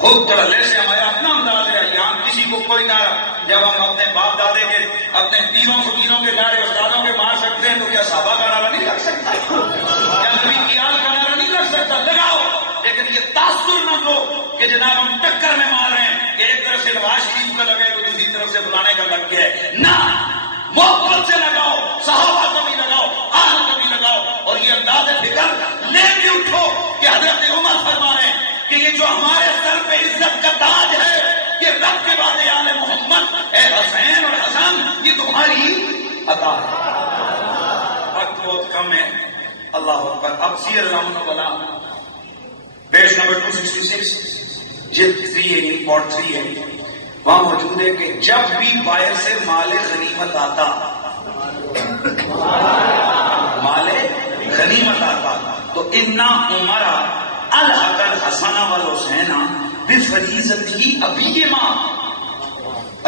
خود پڑھنے سے ہمارا اپنا انداز ہے، یہاں کسی کو کوئی نعرہ، جب ہم اپنے باپ دادے کے اپنے پیروں فقیروں کے نعرے استادوں کے مار سکتے ہیں تو کیا صحابہ کا نعرہ نہیں لگ سکتا؟ کیا نبی کی آل کا نعرہ نہیں لگ سکتا؟ لگاؤ، لیکن یہ تاثر نہ دو کہ جناب ہم ٹکر میں مار رہے ہیں کہ ایک طرف سے نواز شریف کا لگے تو دوسری طرف سے فلانے کا لگ گیا ہے. نہ، محبت سے لگاؤ، صحابہ کا بھی لگاؤ، آل کا بھی لگاؤ، اور یہ انداز فکر لے کے اٹھو کہ حضرت عمر فرما رہے ہیں کہ یہ جو ہمارے سر پہ عزت کا تاج ہے، یہ رب کے بعد آل محمد، اے حسین اور حسن، یہ تمہاری عطا ہے. وقت بہت کم ہے. اللہ اکبر. اب سیر رحمۃ اللہ پیج نمبر 266 جلد 3 پارٹ 3 ہے، وہاں موجود ہے کہ جب بھی باہر سے مال غنیمت آتا، مال غنیمت آتا تو انا عمرہ الحق الحسن والحسین بفریضت ہی ابھی ماں.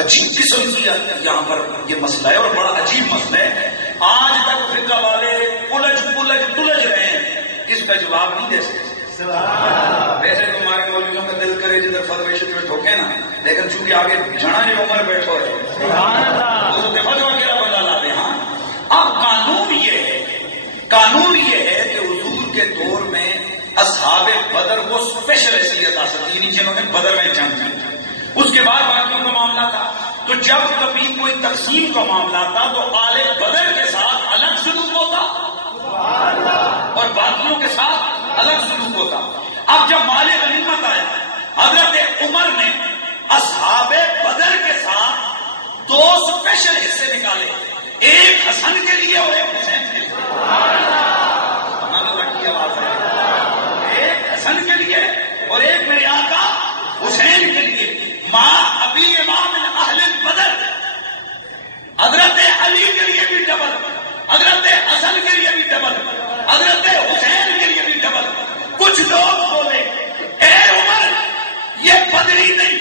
عجیب قسم کی یہاں پر یہ مسئلہ ہے اور بڑا عجیب مسئلہ ہے. آج تک فرقہ والے تلج رہے ہیں، اس کا جواب نہیں دے سکتے. ویسے تمہارے مولویوں کا دل کرے جدھر فتوی شتوی ٹھوکے نا، لیکن چونکہ آگے جھڑا جو عمر بیٹھو ہے اس کے فتوی وغیرہ بنا لا دے. ہاں، اب قانون یہ ہے کہ حضور کے دور میں اصحاب بدر کو اسپیشل حیثیت حاصل کی، جنہوں نے بدر میں جنگ کی. اس کے بعد باقیوں کا معاملہ تھا، تو جب کبھی کوئی تقسیم کا معاملہ تھا تو آل بدر کے ساتھ الگ سلوک ہوتا اور باقیوں کے ساتھ الگ سلوک ہوتا. اب جب مال غنیمت آیا، حضرت عمر نے اصحاب بدر کے ساتھ 2 اسپیشل حصے نکالے، ایک حسن کے لیے اور ایک حسین کے لیے. کی آواز ہے، ایک حسن کے لیے اور ایک میرے آقا حسین کے لیے. ماں ابھی امام اہل بدر، حضرت علی کے لیے بھی ڈبل، حضرت حسن کے لیے بھی ڈبل، حضرت حسین کے لیے بھی ڈبل. کچھ لوگ بولے اے عمر یہ بدری نہیں،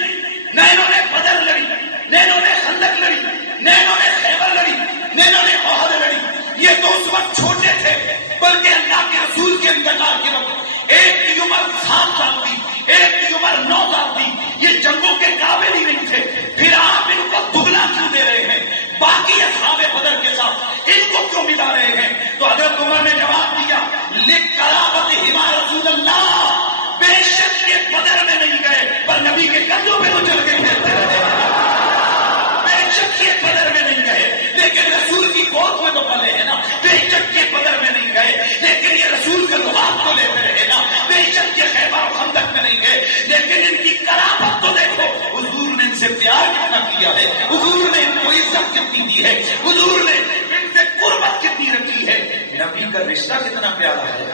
نہ انہوں نے بدر لڑی، نہ انہوں نے خندق لڑی، نہ انہوں نے خیبر لڑی، نہ انہوں نے احد لڑی. یہ تو اس وقت چھوٹے تھے، بلکہ اللہ کے رسول کے انتقال کے وقت ایک کی عمر 7 سال کی، ایک کی عمر 9 سال تھی، یہ جنگوں کے قابل ہی نہیں تھے، پھر آپ ان کو دگنا کیوں دے رہے ہیں؟ باقی اصحاب بدر کے ساتھ ان کو کیوں ملا رہے ہیں؟ تو حضرت عمر نے جواب دیا، لِقَرَابَتِهِمَا رسول اللہ، بے شک یہ بدر میں نہیں گئے پر نبی کے کندھوں پہ تو چل کے کھیلتے رہے، بے شک یہ بدر میں نہیں گئے لیکن رسول کی گود میں تو پلے ہیں نا، بے شک یہ بدر میں نہیں گئے لیکن یہ رسول کے لباس کو لیتے رہے نا، بے شک یہ خیبر و خندق میں نہیں گئے لیکن ان کی قرابت تو دیکھو، حضور نے ان سے پیار کتنا کیا ہے، حضور نے ان کو عزت کتنی دی ہے، حضور نے ان سے قربت کتنی رکھی ہے، نبی کا رشتہ کتنا پیارا ہے۔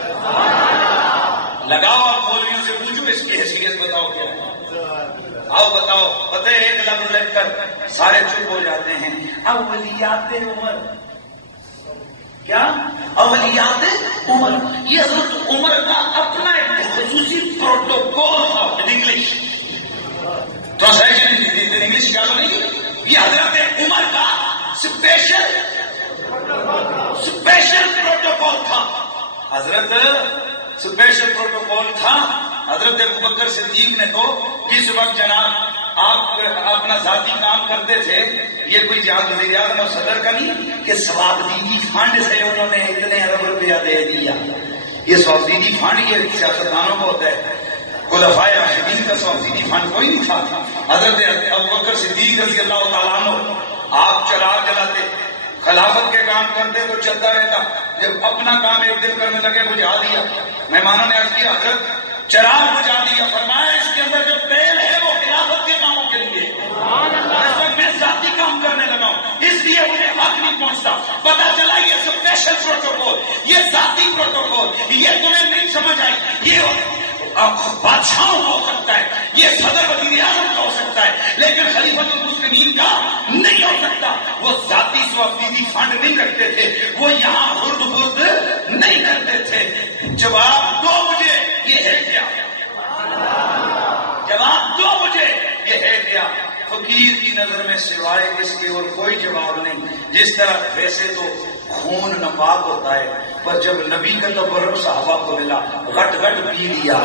لگاؤ آپ مولویوں سے پوچھو اس کی حیثیت بتاؤ کیا ہے، آؤ بتاؤ، پتہ ہے ایک لفظ لکھ کر سارے چپ ہو جاتے ہیں، اولیات عمر، کیا اولیات عمر، یہ حضرت عمر کا اپنا ایک خصوصی پروٹوکول تھا، انگلش ٹرانسلیشن انگلش کیا بنے گی، یہ حضرت عمر کا اسپیشل پروٹوکول تھا، حضرت اسپیشل پروٹوکول تھا۔ حضرت ابوبکر صدیق نے تو جس وقت جناب آپ اپنا ذاتی کام کرتے تھے، یہ کوئی جہاز وزیر اعظم اور صدر کا نہیں کہ ثوابدیدی فنڈ سے انہوں نے اتنے ارب روپیہ دے دیا، یہ ثوابدیدی فنڈ یہ سیاستدانوں کو ہوتا ہے، خلفائے راشدین کا ثوابدیدی فنڈ کوئی نہیں تھا۔ حضرت ابوبکر صدیق رضی اللہ تعالیٰ عنہ آپ چراغ جلاتے، خلافت کے کام کرتے تو چلتا رہتا، جب اپنا کام ایک دن کرنے لگے بجھا دیا، مہمانوں نے عرض کیا حضرت چراغ بجھا دیا، فرمایا اس کے اندر جو تیل ہے وہ خلافت کے کاموں کے لیے، اس وقت میں ذاتی کام کرنے لگا ہوں اس لیے مجھے حق نہیں پہنچتا۔ پتا چلا یہ اسپیشل پروٹوکول، یہ ذاتی پروٹوکول، یہ تمہیں نہیں سمجھ آئی، یہ بادشاہوں کا ہو سکتا ہے، یہ صدر وزیر اعظم کا ہو سکتا ہے لیکن خلیفۃ المسلمین کا نہیں ہو سکتا۔ وہ ذاتی ثوابدیدی فنڈ نہیں رکھتے تھے، وہ یہاں ہرد برد نہیں کرتے تھے۔ جواب دو مجھے، یہ ہے کیا؟ جواب دو مجھے، یہ ہے کیا؟ فقیر کی نظر میں سوائے اس کے اور کوئی جواب نہیں۔ جس طرح ویسے تو خون ناپاک ہوتا ہے پر جب نبی کا تبرک صحابہ کو ملا غٹ غٹ پی لیا،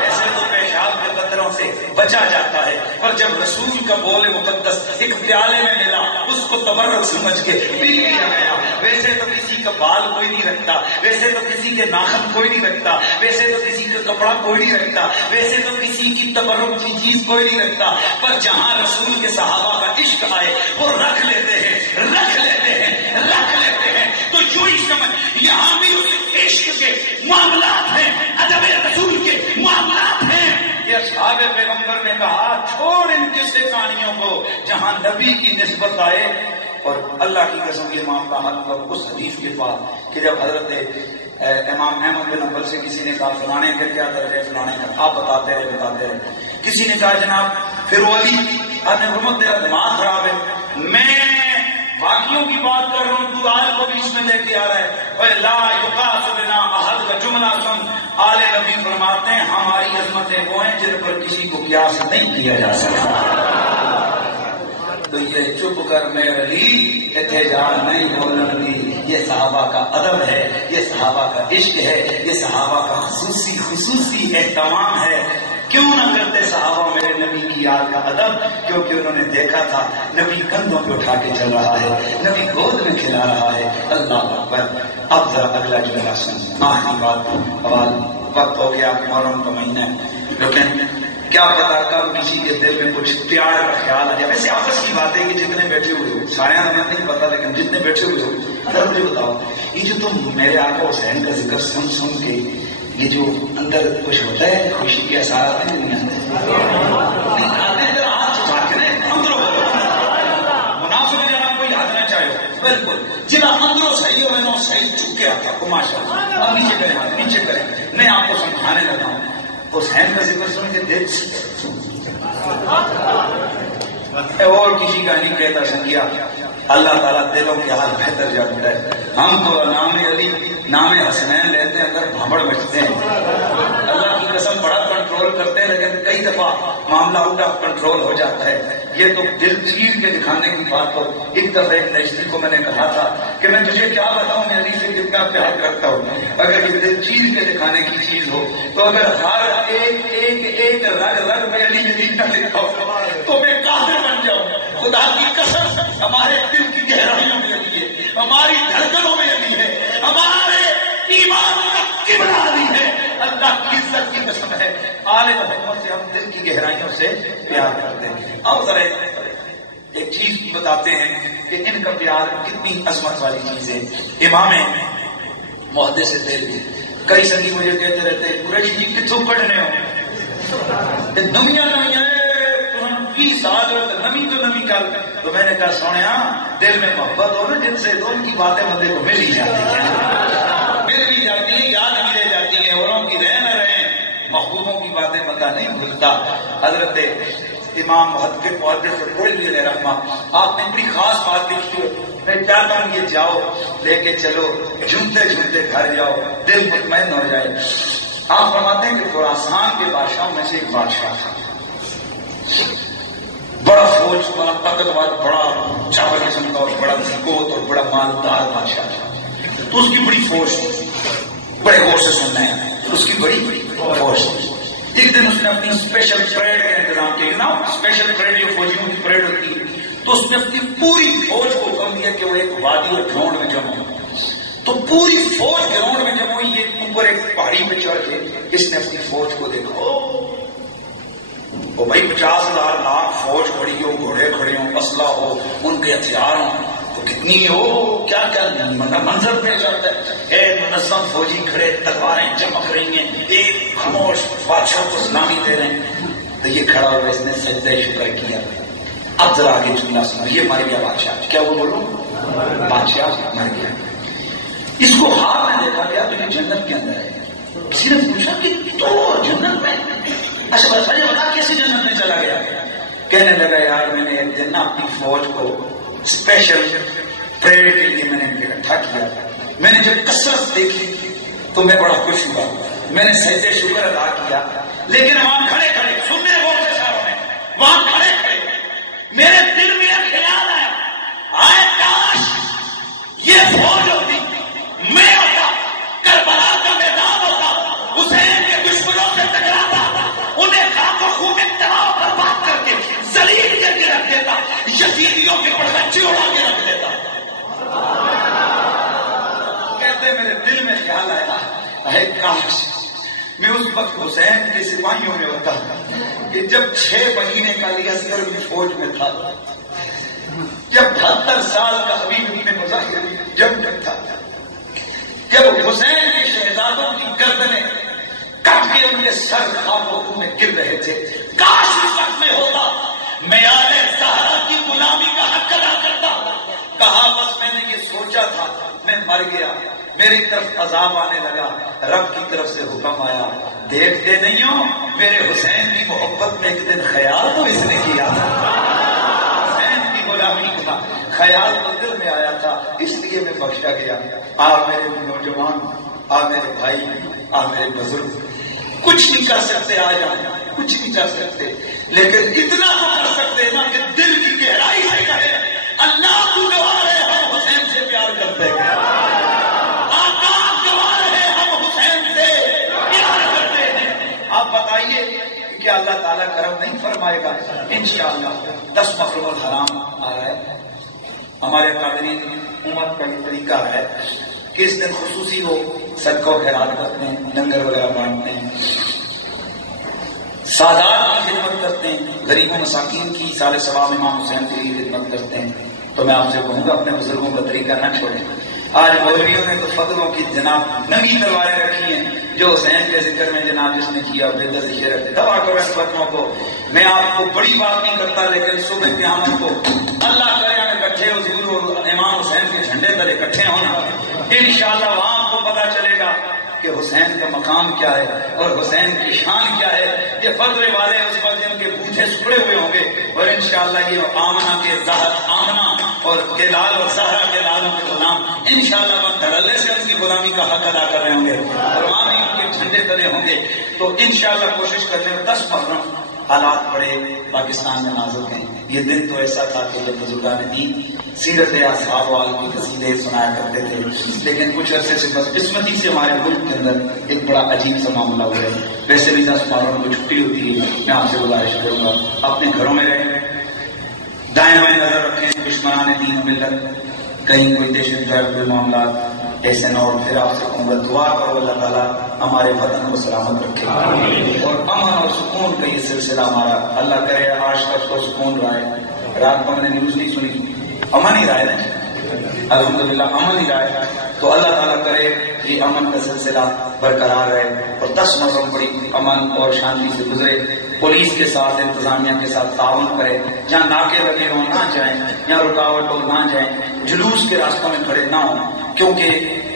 ایسے تو پیشاب کے قطروں سے بچا جاتا ہے پر جب رسول کا بول مقدس ایک پیالے میں ملا اس کو تبرک سمجھ کے پی لیا گیا۔ ویسے تو کسی کا بال کوئی نہیں رکھتا، ویسے تو کسی کے ناخن کوئی نہیں رکھتا، ویسے تو کسی کا کپڑا کوئی نہیں رکھتا، ویسے تو کسی کی تبرک کی چیز کوئی نہیں رکھتا، پر جہاں رسول کے صحابہ کا عشق آئے وہ رکھ لیتے ہیں، رکھ لیتے ہیں، رکھ لیتے ہیں۔ تو یوں ہی سمجھ یہاں بھی اس عشق کے معاملات ہیں، ادب رسول کے معاملات ہیں۔ یہ اصحاب پیغمبر نے کہا چھوڑ ان قصے کہانیوں کو، جہاں نبی کی نسبت آئے۔ اور اللہ کی قسم یہ معاملہ حل ہوا اس حدیث کے بعد کہ جب حضرت امام احمد بن حنبل سے کسی نے کہا فلانے کا کیا درجہ ہے، فلانے کا، آپ بتاتے رہے۔ کسی نے کہا جناب پھر ولی آپ نے فرمایا تیرا دماغ خراب ہے، میں باقیوں کی بات کر رہا ہوں، تو آل کو بھی اس میں لے کے آ رہا ہے۔ اور لا یقاس بنا احد کا جملہ سن، آل نبی فرماتے ہیں ہماری عظمتیں وہ ہیں جن پر کسی کو قیاس نہیں کیا جا سکتا۔ تو یہ چپ کر میرے علی احتجاج نہیں بولنا دی، یہ صحابہ کا ادب ہے، یہ صحابہ کا عشق ہے، یہ صحابہ کا خصوصی اہتمام ہے۔ کیوں نہ کرتے صحابہ میرے نبی کی یاد کا ادب؟ کیونکہ انہوں نے دیکھا تھا نبی کندھوں پہ اٹھا کے چل رہا ہے، نبی گود میں کھلا رہا ہے۔ اللہ اکبر۔ اب ذرا اگلا جملہ سن، آخری بات، وقت ہو گیا، محرم کا مہینہ ہے، لیکن کیا پتا کب کسی کے دل میں کچھ پیار کا خیال آ جائے۔ ویسے آپس کی بات ہے کہ جتنے بیٹھے ہوئے ہو، سارے ہمیں نہیں پتا لیکن جتنے بیٹھے ہوئے ہو ذرا مجھے بتاؤ، یہ جو تم میرے آقا حسین کا ذکر سن سن کے یہ جو اندر کچھ ہوتا ہے، خوشی کے اثرات ہیں نہیں آتے؟ ہاتھ اٹھا کے اندروں مناسب جناب کوئی یاد نہ چاہے، بالکل جنا اندروں صحیح ہو نا صحیح چک کے آتا کو ماشاء اللہ۔ اب نیچے کریں، نیچے کریں، میں آپ کو سمجھانے لگا ہوں۔ حسین کا ذکر سن کے دل اور کسی کا نہیں کہتا سنگیا، اللہ تعالیٰ دلوں کے حال بہتر جانتا ہے۔ ہم تو نام علی نام حسنین لیتے ہیں اندر بھاڑ بچتے ہیں۔ اللہ کی قسم بڑا کنٹرول کنٹرول کرتے ہیں لیکن کئی دفعہ معاملہ آؤٹ آف کنٹرول ہو جاتا ہے. یہ تو دل چیر کے دکھانے کی بات ہو. ایک دفعہ ایک نجدی کو میں نے کہا تھا کہ میں تجھے کیا بتاؤں میں علی سے کتنا پیار کرتا ہوں. اگر یہ دل چیر کے دکھانے کی چیز ہو تو اگر ہر ایک رگ رگ میں علی نہ لکھا ہو تو میں کافر بن جاؤں. خدا کی قسم ہمارے دل کی گہرائیوں میں علی ہے, ہماری دھڑکنوں میں علی ہے, ہمارے ایمان کا قبلہ علی ہے. اللہ کی عزت کی قسم ہے آل محمد سے ہم دل کی گہرائیوں سے پیار کرتے ہیں. اب ذرا ایک چیز بتاتے ہیں کہ ان کا پیار کتنی عظمت والی چیز ہے. امام محدث دہلوی کئی سنگی مجھے کہتے رہتے ہیں قریشی جی کتوں پڑھنے ہو دنیا نہیں ہے کی سال نمی تو نمی کر. تو میں نے کہا سونے دل میں محبت ہو نا جن سے تو ان کی باتیں بندے کو مل ہی جاتی ہیں, مل بھی جاتی ہیں, یاد بھی رہ جاتی ہیں. اوروں کی رہ نہ رہے محبوبوں کی باتیں پتہ نہیں بھولتا. حضرت امام محقق محدث بریلوی علیہ رحمہ آپ نے بڑی خاص بات لکھی ہے. میں چاہتا ہوں یہ جاؤ لے کے چلو جھومتے جھومتے گھر جاؤ دل مطمئن ہو جائے. آپ فرماتے ہیں کہ خراسان کے بادشاہوں میں سے ایک بادشاہ تھا, بڑا فوج والا طاقتور, بڑا چاول قسم کا اور بڑا ذکوت اور بڑا مالدار بادشاہ تھا. تو اس کی بڑی فوج تھی, بڑے غور سے سننا ہے, اس کی بڑی فوج تھی. ایک دن اس نے اپنی اسپیشل پریڈ کا انتظام کیا نا, اسپیشل پریڈ جو فوجیوں کی پریڈ ہوتی ہے, تو اس نے اپنی پوری فوج کو حکم دیا کہ وہ ایک وادی اور گراؤنڈ میں جمع ہو. تو پوری فوج گراؤنڈ میں جمع ہوئی. یہ اوپر ایک پہاڑی پہ چڑھ کے اس نے اپنی فوج کو دیکھا, وہ بھائی 50,000 لاکھ فوج کھڑی ہو, گھوڑے کھڑے ہوں, اسلحہ ہو, ان کے ہتھیار ہوں, تو کتنی ہو کیا کیا منظر پیش آتا ہے. منظم فوجی کھڑے, تلواریں چمک رہی ہیں, ایک خاموش بادشاہ کو سلامی دے رہے ہیں. تو یہ کھڑا ہوا اس نے سجدہ شکر کیا. اب ذرا آگے جملہ سنا, یہ مر گیا بادشاہ. کیا وہ بولوں بادشاہ مر گیا. اس کو ہار میں دیکھا گیا تو یہ جنت کے اندر ہے. کسی نے پوچھا کہ تو جنت میں, اچھا بتا کیسے جنت میں چلا گیا. کہنے لگا یار میں نے ایک دن اپنی فوج کو اسپیشل پریڈ کے لیے میں نے اکٹھا کیا. میں نے جب کثرت دیکھی تو میں بڑا خوش ہوا. میں نے سجدے شکر ادا کیا, لیکن وہاں کھڑے کھڑے سننے والے شہروں میں وہاں کھڑے کھڑے میرے دل میں ایک خیال ہے, آئے کاش یہ فوج ہوتی, میں ہوتا, کربلا کا میدان ہوتا, حسین کے دشمنوں سے ٹکراتا, انہیں خاک و خون میں تباہ برباد کر کے ذلیل کر کے رکھ دیتا, یزیدیوں کے پر بچے اڑا کے رکھ دیتا. کہتے میرے دل میں خیال آیا ہے کاش میں اس وقت حسین کے سپاہیوں میں ہوتا کہ جب 6 مہینے کا علی اصغر بھی فوج میں تھا, جب 72 سال کا حبیب ابن مظاہر جب تھا, جب حسین کے شہزادوں کی گردنیں کٹ کے ان کے سر خاکوں میں گر رہے تھے. کاش اس وقت میں ہوتا, میں آلے زہرا کی غلامی کا حق ادا کرتا. کہا بس میں نے یہ سوچا تھا, میں مر گیا, میری طرف عذاب آنے لگا, رب کی طرف سے حکم آیا, دیکھتے نہیں ہو میرے حسین کی محبت میں ایک دن خیال تو اس نے کیا تھا, حسین کی غلامی کا خیال تو دل میں آیا تھا, اس لیے میں بخشا گیا. آپ میرے نوجوان, آپ میرے بھائی, آپ میرے بزرگ, کچھ نہیں کر سکتے آج ہم, کچھ نہیں کر سکتے, لیکن اتنا تو کر سکتے نا کہ دل کی گہرائی سے کہے اللہ تو گواہ ہے ہم حسین سے پیار کرتے ہیں, آقا گواہ ہے ہم حسین سے پیار کرتے ہیں. آپ بتائیے کہ اللہ تعالیٰ کرم نہیں فرمائے گا انشاءاللہ. 10 محرم الحرام آ رہا ہے. ہمارے قادرین امت کا یہ طریقہ ہے کہ اس دن خصوصی وہ صدقہ و خیرات کرتے ہیں, لنگر وغیرہ بانٹتے ہیں, سادات کی خدمت کرتے ہیں, غریبوں مساکین کی سال ثواب امام حسین کے لیے خدمت کرتے ہیں. تو میں آپ سے کہوں گا اپنے بزرگوں کا طریقہ نہ چھوڑیں. آج مولویوں نے تو فضلوں کی جناب ننگی تلواریں رکھی ہیں, جو حسین کے ذکر میں جناب جس نے کیا بے دست یہ رکھتے. دعا کرو اس بچوں کو. میں آپ کو بڑی بات نہیں کرتا, لیکن صبح قیامت کو اللہ کرے ہمیں اکٹھے حضور اور امام حسین کے جھنڈے تلے اکٹھے ہونا, انشاءاللہ وہاں آپ کو پتا چلے گا کہ حسین کا مقام کیا ہے اور حسین کی شان کیا ہے. یہ فضل والے اس وقت ان کے بوجھے سکڑے ہوئے ہوں گے, اور انشاءاللہ یہ آمنہ کے زہر آمنہ اور کے لال اور زہرا کے لالوں کے غلام انشاءاللہ وہ دھڑلے سے ان کی غلامی کا حق ادا کر رہے ہوں گے, اور وہاں ان کے جھنڈے جوتے تلے ہوں گے تو انشاءاللہ کوشش کرنے میں 10 محرم حالات بڑے پاکستان میں نازک ہیں. یہ دن تو ایسا تھا کہ جب بزرگان دین سیرت اصحاب وال کی قصیدے سنایا کرتے تھے، لیکن کچھ عرصے سے بدقسمتی سے ہمارے ملک کے اندر ایک بڑا عجیب سا معاملہ ہوا ہے. ویسے بھی 10 محرم کو چھٹی ہوتی ہے، میں آپ سے گزارش کروں گا اپنے گھروں میں رہیں، دائیں بائیں نظر رکھیں، دشمنان دین ملت کہیں کوئی دہشت گرد کوئی معاملات ایسے نہ ہو. پھر آپ سے کہوں گا دعا کرو اللہ تعالیٰ ہمارے وطن کو سلامت رکھے اور امن اور سکون کا یہ سلسلہ ہمارا اللہ کرے آج تک کو سکون رہا ہے. رات کو میں نے نیوز نہیں سنی، امن ہی رہا ہے، الحمدللہ امن ہی رہا ہے. تو اللہ تعالیٰ کرے یہ امن کا سلسلہ برقرار رہے اور 10 محرم بڑی امن اور شانتی سے گزرے. پولیس کے ساتھ انتظامیہ کے ساتھ تعاون کرے، جہاں ناکے لگے ہوں نہ جائیں، جہاں رکاوٹ ہو نہ جائیں، جلوس کے راستوں میں کھڑے نہ ہوں، کیونکہ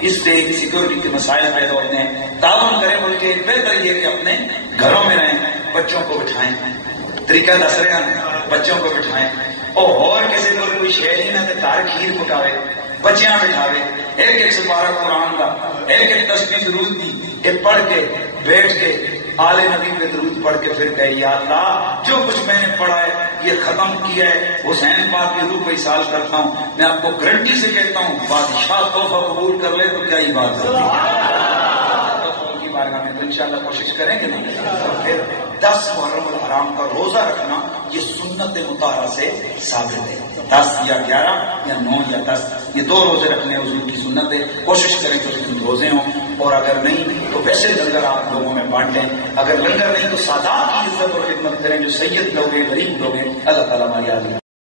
اس سے سیکورٹی کے مسائل پیدا ہوتے ہیں. تعاون کریں بلکہ بہتر یہ کہ اپنے گھروں میں رہیں، بچوں کو بٹھائیں، طریقہ دس رہے ہیں بچوں کو بٹھائیں اور کسی کو کوئی شہر ہی نہ تار کھیر پکاوے، بچیاں بٹھاوے، ایک سپارہ قرآن کا، ایک تسبیح درود دی، ایک پڑھ کے بیٹھ کے آل نبی پہ درود پڑھ کے پھر کہے یا اللہ جو کچھ میں نے پڑھا ہے یہ ختم کیا ہے، حسین پاک کی روح کو احساس کرتا ہوں. میں آپ کو گارنٹی سے کہتا ہوں بادشاہ تحفہ قبول کر لے تو کیا ہی بات کی بارگاہ میں تو انشاءاللہ کوشش کریں گے نہیں. اور پھر 10 محرم الحرام کا روزہ رکھنا یہ سنت مطہرہ سے ثابت ہے. 10 یا 11 یا 9 یا 10 یہ 2 روزے رکھنے حضور کی سنت ہے. کوشش کریں کہ اس دن روزے ہوں اور اگر نہیں تو ویسے لنگر آپ لوگوں میں بانٹیں. اگر لنگر نہیں تو سادات کی عزت اور خدمت کریں، جو سید لوگ ہیں غریب لوگ ہیں. اللہ تعالیٰ ہماری